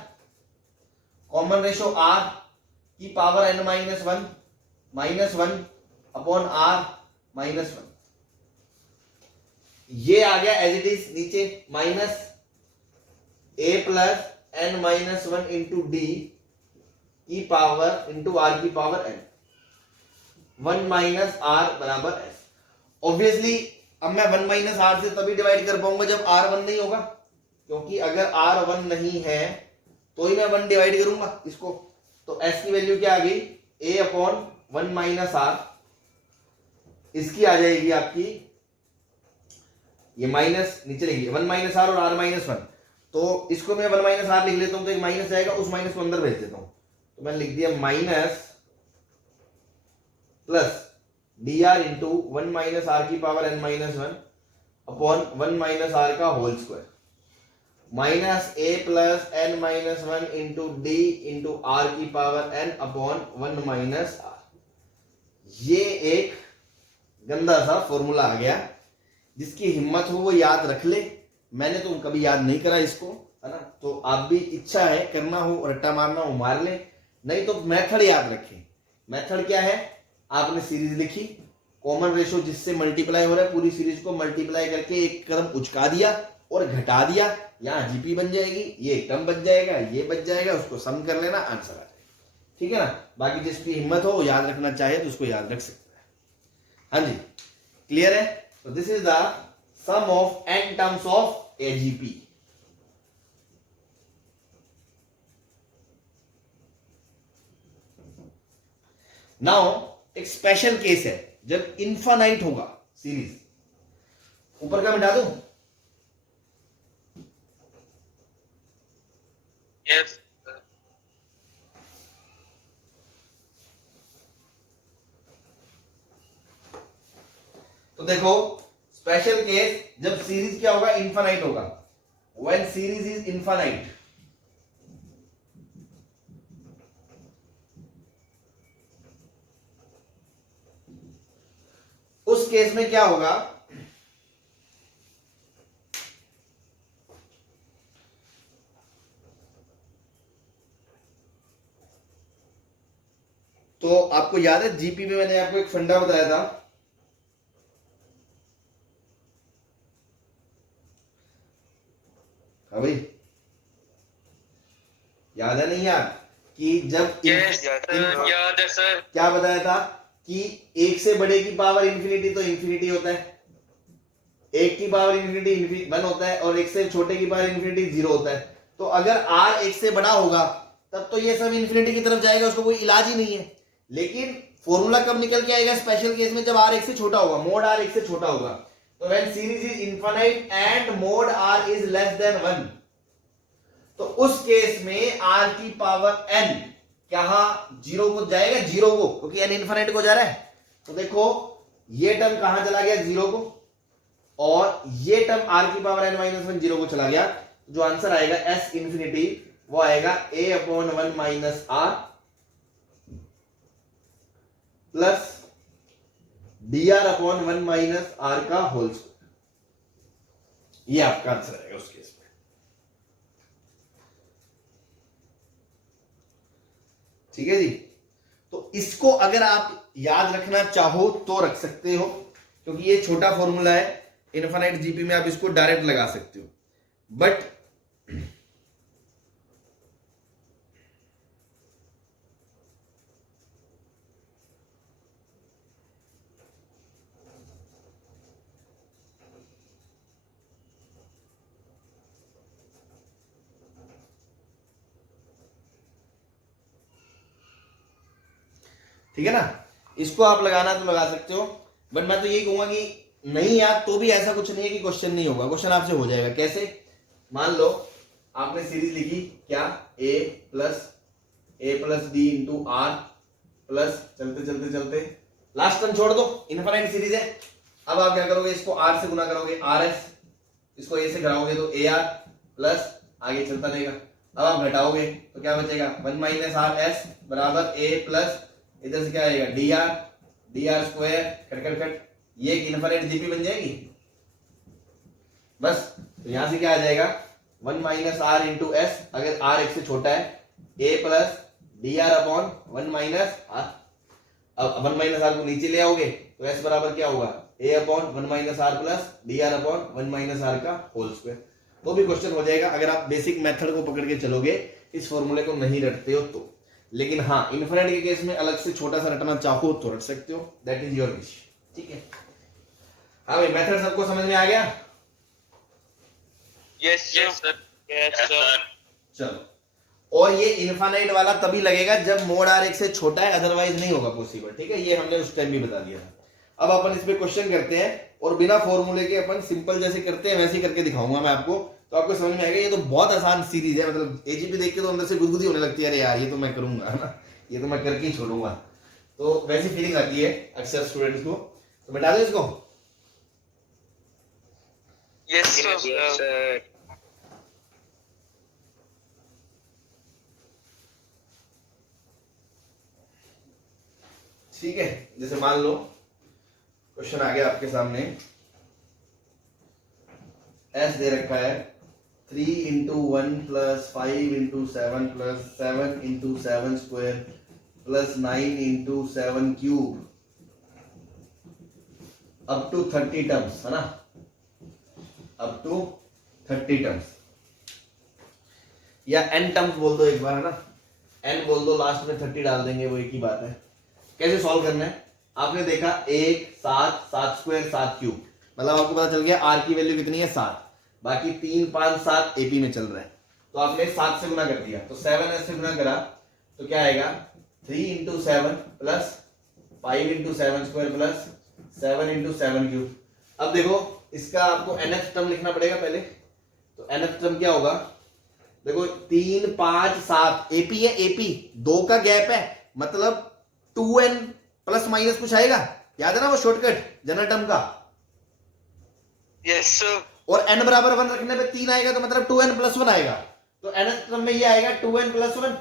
common ratio r की power n minus one upon r minus one. ये आ गया एज इट इज नीचे, minus a plus n minus one into D की पावर इंटू आर की power n, 1 minus are बराबर S. Obviously अब मैं 1 माइनस आर से तभी डिवाइड कर पाऊंगा जब आर 1 नहीं होगा, क्योंकि अगर आर 1 नहीं है तो ही मैं 1 डिवाइड करूंगा इसको। तो एस की वैल्यू क्या आ गई, ए अपॉन 1 माइनस आर, इसकी आ जाएगी आपकी, ये माइनस नीचे लिखिए 1 माइनस आर और आर माइनस 1, तो इसको मैं 1 माइनस आर लिख लेता हूं तो एक माइनस आएगा, उस माइनस को अंदर भेज देता हूं, तो मैंने लिख दिया minus plus D R into 1 minus R की power n minus 1 upon 1 minus R का whole square, minus A plus N minus 1 into D into R की power n upon 1 minus R. ये एक गंदा सा फॉर्मूला आ गया, जिसकी हिम्मत हो वो याद रख ले। मैंने तो कभी याद नहीं करा इसको, है ना, तो आप भी इच्छा है करना हो रट्टा मारना हो मार ले, नहीं तो मेथड याद रखें। मेथड क्या है, आपने सीरीज लिखी, कॉमन रेशो जिससे मल्टीप्लाई हो रहा है पूरी सीरीज को मल्टीप्लाई करके एक कदम उचका दिया और घटा दिया, यहां जीपी बन जाएगी, ये एक टर्म बच जाएगा, ये बच जाएगा, उसको सम कर लेना, आंसर आ जाएगा। ठीक है ना, बाकी जिसकी हिम्मत हो याद रखना चाहे तो उसको याद रख सकता है। हाँ जी, क्लियर है? तो this is the sum of n terms of AGP. Now एक स्पेशल केस है जब इनफाइनाइट होगा सीरीज, ऊपर का मिटा दूं? यस तो देखो स्पेशल केस जब सीरीज क्या होगा, इनफाइनाइट होगा। व्हेन सीरीज इज इनफाइनाइट, उस केस में क्या होगा, तो आपको याद है जीपी में मैंने आपको एक फंडा बताया था, हाँ भाई याद है नहीं यार, कि जब याद है सर। क्या बताया था कि एक से बड़े की पावर इंफिनिटी तो इंफिनिटी होता है, एक की पावर इन्फिनिटी 1 होता है और एक से छोटे की पावर इन्फिनिटी 0 होता है। तो अगर r एक से बड़ा होगा तब तो ये सब इन्फिनिटी की तरफ जाएगा, उसको कोई इलाज ही नहीं है। लेकिन फॉर्मूला कब निकल के आएगा स्पेशल केस में, जब r एक से छोटा होगा, मोड r एक से छोटा होगा। तो when series is infinite and mode r is less than 1, तो उस केस में r की पावर n कहां 0 को जाएगा, 0 को, क्योंकि n इनफाइनाइट को जा रहा है। तो देखो ये टर्म कहां चला गया, 0 को, और ये टर्म r की पावर n-1 0 को चला गया। जो आंसर आएगा s इंफिनिटी वो आएगा a/1 minus r plus dr/1 minus r का होल स्क्वायर। ये आपका आंसर आएगा उस केस में। ठीक है जी। तो इसको अगर आप याद रखना चाहो तो रख सकते हो, क्योंकि ये छोटा फॉर्मूला है, इनफाइनाइट जीपी में आप इसको डायरेक्ट लगा सकते हो। बट ठीक है ना, इसको आप लगाना तो लगा सकते हो। बट मैं तो यही कहूंगा कि नहीं यार, तो भी ऐसा कुछ नहीं है कि क्वेश्चन नहीं होगा, क्वेश्चन आपसे हो जाएगा। कैसे, मान लो आपने सीरीज लिखी क्या, a plus D into R plus चलते चलते चलते लास्ट टर्म छोड़ दो, इनफाइनाइट सीरीज है। अब आप क्या करोगे, इसको r से गुना करोगे rs, इसको a से घटाओगे तो ar प्लस आगे चलता रहेगा। अब आप घटाओगे तो क्या बचेगा, 1 माइनस आर एस बराबर a प्लस इधर से क्या आएगा dr square cut cut cut, ये एक इनफाइनाइट जीपी बन जाएगी बस। तो यहां से क्या आ जाएगा, 1 माइनस आर इंटू एस, अगर r एक से छोटा है, a plus dr/1 minus are. अब 1 माइनस आर को नीचे ले आओगे तो s बराबर क्या होगा, a/1 minus R plus dr/1 minus R का होल स्क्वायर। वो भी क्वेश्चन हो जाएगा अगर आप बेसिक मेथड को पकड़ के चलोगे, इस फॉर्मूले को नहीं रटते हो तो। लेकिन हाँ, इनफाइनाइट के केस में अलग से छोटा सा रटना चाहो तो रट सकते हो, दैट इज योर विश। ठीक है, हाँ भाई, मेथड सबको समझ में आ गया? Yes sir. चलो, और ये इनफाइनाइट वाला तभी लगेगा जब मोड r एक से छोटा है, अदरवाइज नहीं होगा पॉसिबल। ठीक है, ये हमने उस टाइम भी बता दिया था। अब अपन इस पे क्वेश्चन करते हैं और बिना फॉर्मूले के अपन सिंपल जैसे करते हैं वैसे ही करके दिखाऊंगा मैं आपको, तो आपको समझ में आएगा। ये तो बहुत आसान सीरीज है, मतलब एजीपी देख के तो अंदर से गुदगुदी होने लगती है, अरे यार ये तो मैं करूंगा, है ना, ये तो मैं करके ही छोड़ूंगा। तो वैसी फीलिंग आती है अक्सर स्टूडेंट्स को। तो मिटा दो इसको। Yes sir. ठीक है, जैसे मान लो क्वेश्चन आ गया आपके सामने, एस दे रखा है 3 into 1 plus 5 into 7 plus 7 into 7 square plus 9 into 7 cube up to 30 terms, है ना, अप टू 30 टर्म्स, या n टर्म्स बोल दो एक बार, है ना, n बोल दो, लास्ट में 30 डाल देंगे, वो एक ही बात है। कैसे सॉल्व करना है, आपने देखा 1 7 7 स्क्वायर 7 क्यूब, मतलब आपको पता चल गया r की वैल्यू कितनी है 7, बाकी 3 5 7 एपी में चल रहा है, तो आपने 7 से गुना कर दिया, तो 7s से गुना करा तो क्या आएगा, 3 into 7 plus 5 into 7 square plus 7 into 7 cube. अब देखो इसका आपको nth टर्म लिखना पड़ेगा पहले, तो nth टर्म क्या होगा, देखो 3 5 7 एपी है, एपी 2 का गैप है, मतलब 2n प्लस माइनस कुछ आएगा, याद है ना वो शॉर्टकट जनरल टर्म का। Yes sir. और n बराबर 1 रखने पे 3 आएगा, तो मतलब 2n प्लस 1 आएगा, तो nth टर्म में ये आएगा 2n प्लस 1,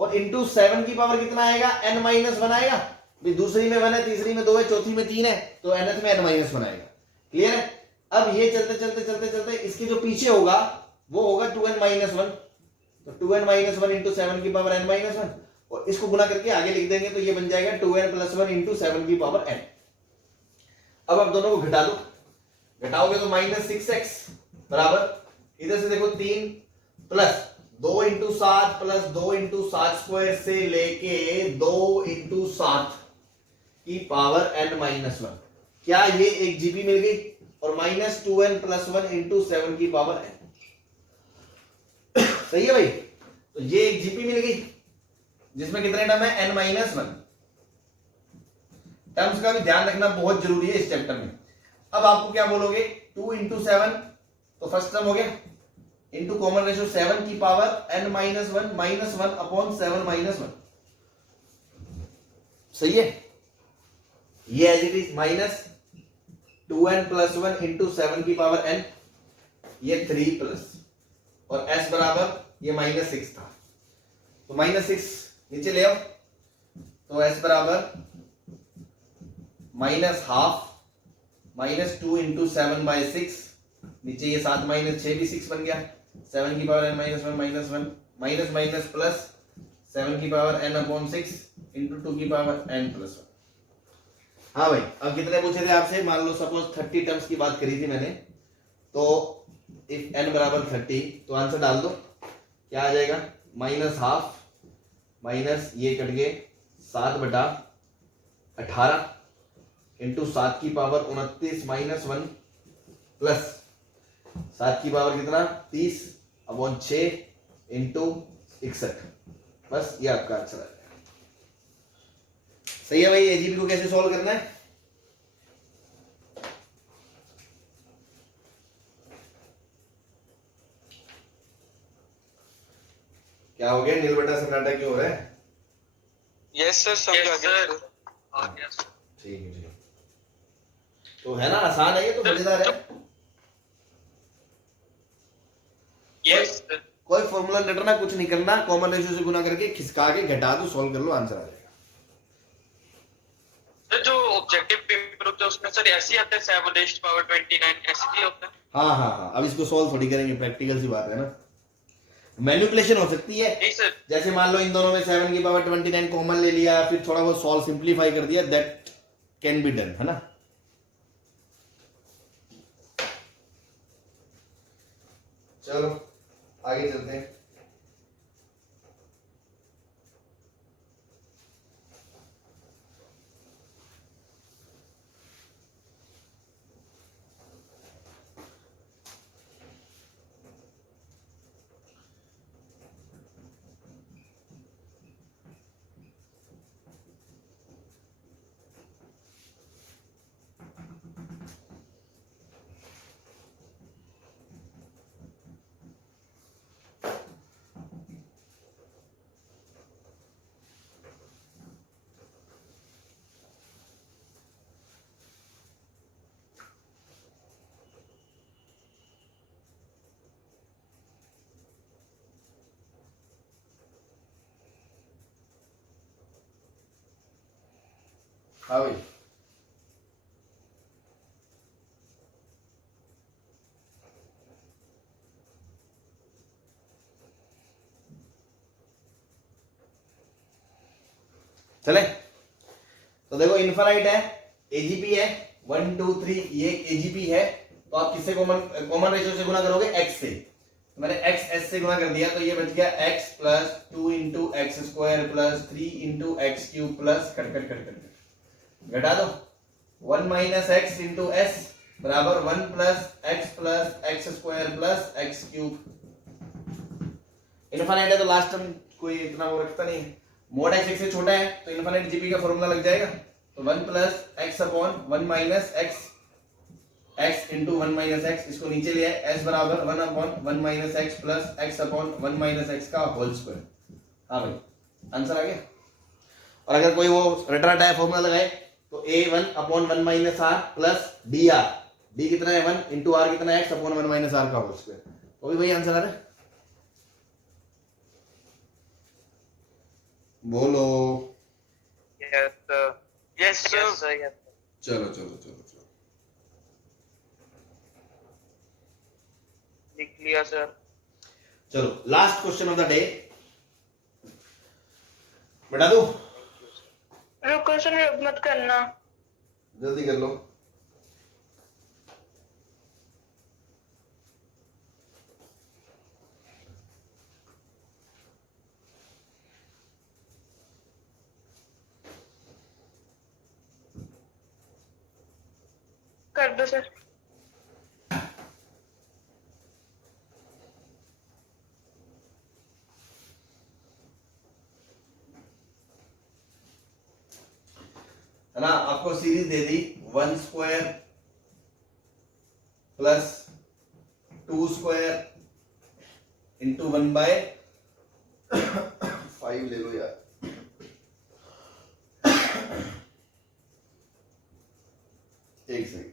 और इंटू 7 की पावर कितना आएगा, n माइनस 1 आएगा। भी दूसरी में 1 है, तीसरी में 2 है, चौथी में 3 है, तो nth में n माइनस 1 आएगा। क्लियर है? अब ये चलते चलते चलते चलते इसके जो पीछे होगा वो होगा 2n माइनस 1, तो 2n माइनस 1 इंटू 7 की पावर n माइनस 1, और इसको गुना करके आगे लिख देंगे, तो ये बन जाएगा 2n प्लस 1 इंटू 7 की पावर n। अब आप दोनों को घटा दो, घटाओगे तो माइनस 6x बराबर, इधर से देखो 3 plus 2 into 7 plus 2 into 7 square से लेके 2 इंटू 7 की पावर n माइनस 1। क्या ये एक जीपी मिल गई? और माइनस 2n प्लस 1 इंटू 7 की पावर n। सही है भाई। तो ये एक जीपी मिल गई जिसमें कितने टर्म है, n माइनस 1। टर्म्स का भी ध्यान रखना बहुत जरूरी है इस चैप्टर में। अब आपको क्या बोलोगे, 2 इंटू 7 तो फर्स्ट टर्म हो गया, इंटू कॉमन रेशियो 7 की power n minus 1 minus 1 upon 7 minus 1। सही है। ये as it is minus 2n plus 1 into 7 की पावर n, ये 3 प्लस, और s बराबर ये माइनस 6 था, तो माइनस 6 नीचे ले आओ, तो s बराबर minus half minus 2 into 7 by 6, नीचे ये 7 माइनस 6 भी 6 बन गया, 7 की power n minus 1 minus 1 minus minus plus 7 की पावर n अपॉन 6 इंटू 2 की पावर n प्लस 1। हाँ भाई, अब कितने पूछे थे आपसे, मान लो सपोज 30 टर्म्स की बात करी थी मैंने, तो इफ n बराबर 30 तो आंसर डाल दो, क्या आ जाएगा, माइनस हाफ माइनस ये कट गए 7 बटा 18 इंटू 7 की पावर 29 माइनस 1 प्लस 7 की पावर कितना 30 अपॉन 6 इंटू 61। बस ये आपका आंसर है। सही है भाई। एजीबी को कैसे सॉल्व करना है, क्या हो गया, नील बटा सन्नाटा क्यों हो रहा है? यस सर, समझ आ गया। ठीक है, तो है ना, आसान है ये तो, मजेदार है। Yes sir. कोई फॉर्मूला रटना, कुछ नहीं करना, कॉमन रेशियो से गुना करके खिसका के घटा दो, सॉल्व कर लो, आंसर आ जाएगा। सर जो ऑब्जेक्टिव पेपर होते हैं उसमें सर ऐसे ही आता है 7 रेज़्ड पावर 29 ऐसे ही होता है। हाँ हाँ हाँ, अब इसको सॉल्व थोड़ी करेंगे, प्रैक्टिकल सी बात है ना, मैनिपुलेशन हो सकती है। नहीं सर। जैसे मान लो इन दोनों में 7 की पावर 29 कॉमन ले लिया, फिर थोड़ा बहुत सॉल्व सिंप्लीफाई कर दिया, दैट कैन बी डन, है ना। चलो आगे चलते हैं। हाँ भाई, चले। तो देखो इनफाइनाइट है, एजीपी है 1 2 3, ये एजीपी है, तो आप किससे कॉमन रेशियो से गुना करोगे, x से। तो मैंने x s से गुना कर दिया, तो ये बच गया x plus 2 into x square plus 3 into x cube plus cut cut cut cut घटा दो 1 माइनस एक्स इंटू एस बराबर 1 plus x square plus x cube. Infinite है तो लास्ट टर्म कोई इतना वो रखता नहीं है, मोड एक्स से छोटा है तो इनफाइनाइट जीपी का फॉर्मूला लग जाएगा, तो 1 plus x upon 1 minus x, x into 1 minus x, इसको नीचे लिया है, एस बराबर 1 upon 1 minus x plus x upon 1 minus x का होल स्क्वायर। हाँ भाई, आंसर आ गया। और अगर कोई वो रटा रटा फॉर्मूला लगाए तो a1 upon 1 minus R plus D R, D कितना है 1 इंटू आर कितना है x अपॉन 1 माइनस आर का होल स्क्वायर, तो भी भाई आंसर आ रहा है। बोलो यस सर। चलो चलो चलो चलो, लिख लिया सर। चलो last question of the day, बता दो, रुको सर, मत करना, जल्दी कर लो। कर दो सर। आपको सीरीज दे दी 1 स्क्वायर प्लस 2 स्क्वायर इंटू 1/5 ले लो यार। एक सेकंड,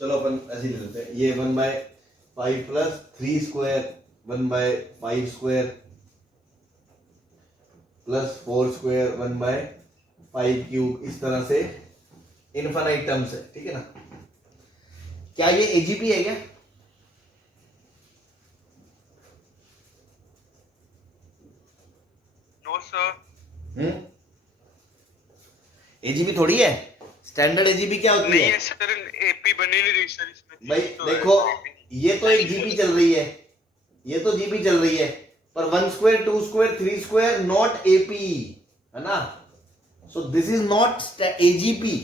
चलो अपन ऐसे ही ले लेते हैं। ये 1/5 plus 3 square 1/5 square plus 4 square 1/5 cube, इस तरह से इनफाइनाइट टर्म्स है, ठीक है ना। क्या ये एजीपी है क्या? No sir. एजीपी थोड़ी है। स्टैंडर्ड एजीपी क्या होती नहीं है? है सर, एपी बनी नहीं रही सर इसमें। भाई तो देखो, है। ये तो एक जीपी चल रही है, ये तो जीपी चल रही है, पर 1 square 2 square 3 square not AP, है ना। So this is not AGP.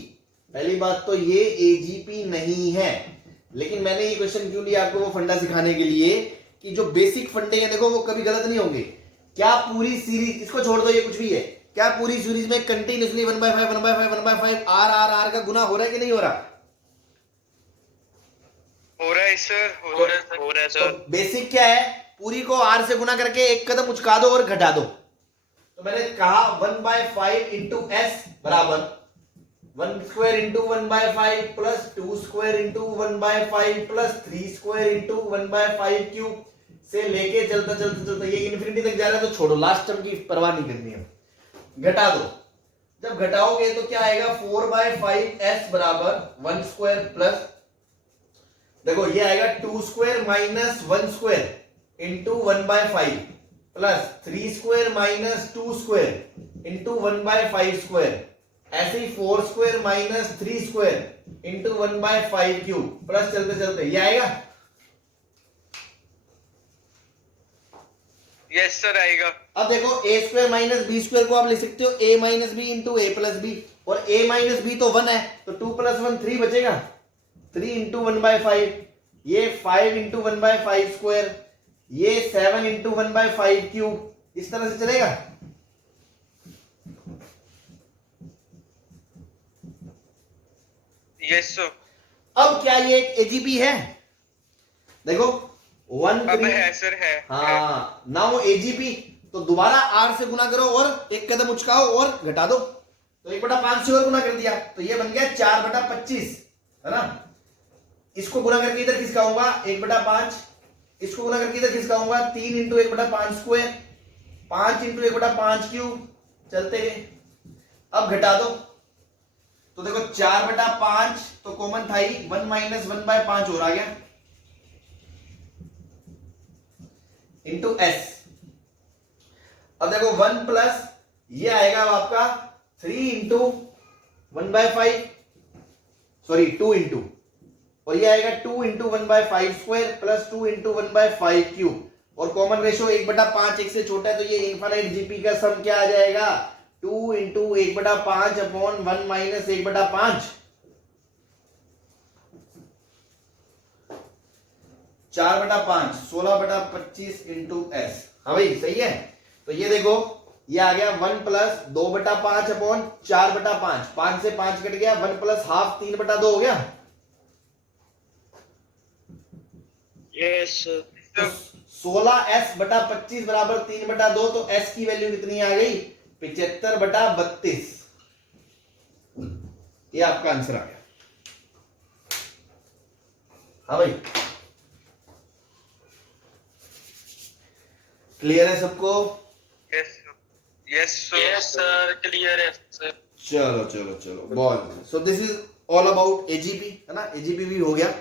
पहली बात तो ये एजीपी नहीं है। लेकिन मैंने ये क्वेश्चन क्यों लिया आपको, वो फंडा सिखाने के लिए कि जो बेसिक फंडे हैं देखो वो कभी गलत नहीं होंगे। क्या पूरी सीरीज, इसको छोड़ दो ये कुछ भी है, क्या पूरी सीरीज में कंटिन्यूसली 1/5 1/5 1/5 आर का गुना हो रहा है कि नहीं हो रहा? हो रहा है सर, हो रहा है तो सर। बेसिक क्या है, पूरी को आर से गुना करके एक कदम उचका दो और घटा दो। तो मैंने कहा 1/5 इंटू एस बराबर 1 square into 1/5 plus 2 square into 1/5 plus 3 square into 1/5 cube से लेके चलता चलता चलता ये इन्फिनिटी तक जा रहा है। तो छोड़ो, लास्ट टर्म की परवाह नहीं करनी है, घटा दो। जब घटाओगे तो क्या आएगा, 4/5 एस बराबर 1 स्क्वायर प्लस, देखो ये आएगा 2 square minus 1 square into 1/5 plus 3 square minus 2 square into 1/5 square, ऐसे ही 4 square minus 3 square into 1/5 cube, plus चलते चलते ये आएगा। यस सर आएगा। अब देखो a square minus B square को आप लिख सकते हो a minus B into A plus B, और a माइनस बी तो 1 है, तो 2 + 1 3 बचेगा, 3 इंटू 1/5, ये 5 इंटू 1/5 स्क्वायर, ये 7 इंटू 1/5 क्यूब, इस तरह से चलेगा। Yes sir. अब क्या ये एक एजीपी है? देखो 1 अब 3 है सर, है। हाँ, नाउ एजीपी, तो दोबारा आर से गुना करो और एक कदम उचकाओ और घटा दो, तो 1/5 से और गुना कर दिया, तो ये बन गया 4/25, है ना। इसको गुना करके इधर खिसकाऊंगा 1/5, इसको गुना करके इधर खिसकाऊंगा 3 इंटू 1/5 स्क्वायर, 5 इंटू 1/5 क्यूब, चलते गए। अब घटा दो, तो देखो 4/5 तो कॉमन था ही, 1 माइनस 1/5 और आ गया इंटू एस। अब देखो 1 प्लस ये आएगा अब आपका 3 इंटू 1/5, सॉरी 2 इंटू, और ये आएगा 2 into 1/5 square plus 2 into 1/5 cube, और कॉमन रेशो 1/5 एक से छोटा है, तो ये इनफाइनाइट जीपी का सम क्या आ जाएगा, 2 into 1/5 upon 1 minus 1/5, 4/5 16/25 into S. हाँ भाई सही है। तो ये देखो ये आ गया 1 प्लस 2/5 अपॉन 4/5, 5 से 5 कट गया, 1 प्लस हाफ 3/2 हो गया। यस तो 16s/25 बराबर 3/2, तो s की वैल्यू कितनी आ गई, 75/32। ये आपका आंसर आ गया। हाँ भाई क्लियर है सबको? यस सर, क्लियर है सर। चलो चलो चलो बहुत। So this is all about AGP, है ना। एजीपी भी हो गया।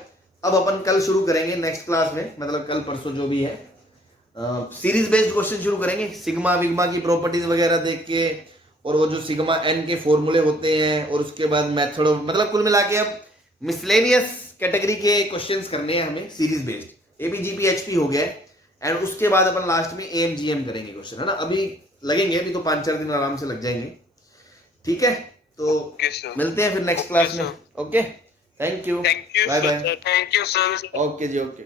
अब अपन कल शुरू करेंगे नेक्स्ट क्लास में, मतलब कल परसों जो भी है, सीरीज बेस्ड क्वेश्चन शुरू करेंगे, सिग्मा विग्मा की प्रॉपर्टीज वगैरह देख के, और वो जो सिग्मा एन के फॉर्मूले होते हैं, और उसके बाद मेथड, मतलब कुल मिला के अब मिसलेनियस कैटेगरी के क्वेश्चंस करने हैं हमें सीरीज बेस्ड। एबीजीपी एचपी हो गया, एंड उसके बाद अपन लास्ट में एएमजीएम करेंगे क्वेश्चन, है ना। अभी लगेंगे, अभी तो 5-4 दिन आराम से लग जाएंगे, ठीक है। तो ओके सर, मिलते हैं फिर नेक्स्ट क्लास में। Okay, thank you, thank you bye bye. Sir, thank you sir. Okay जी, ओके।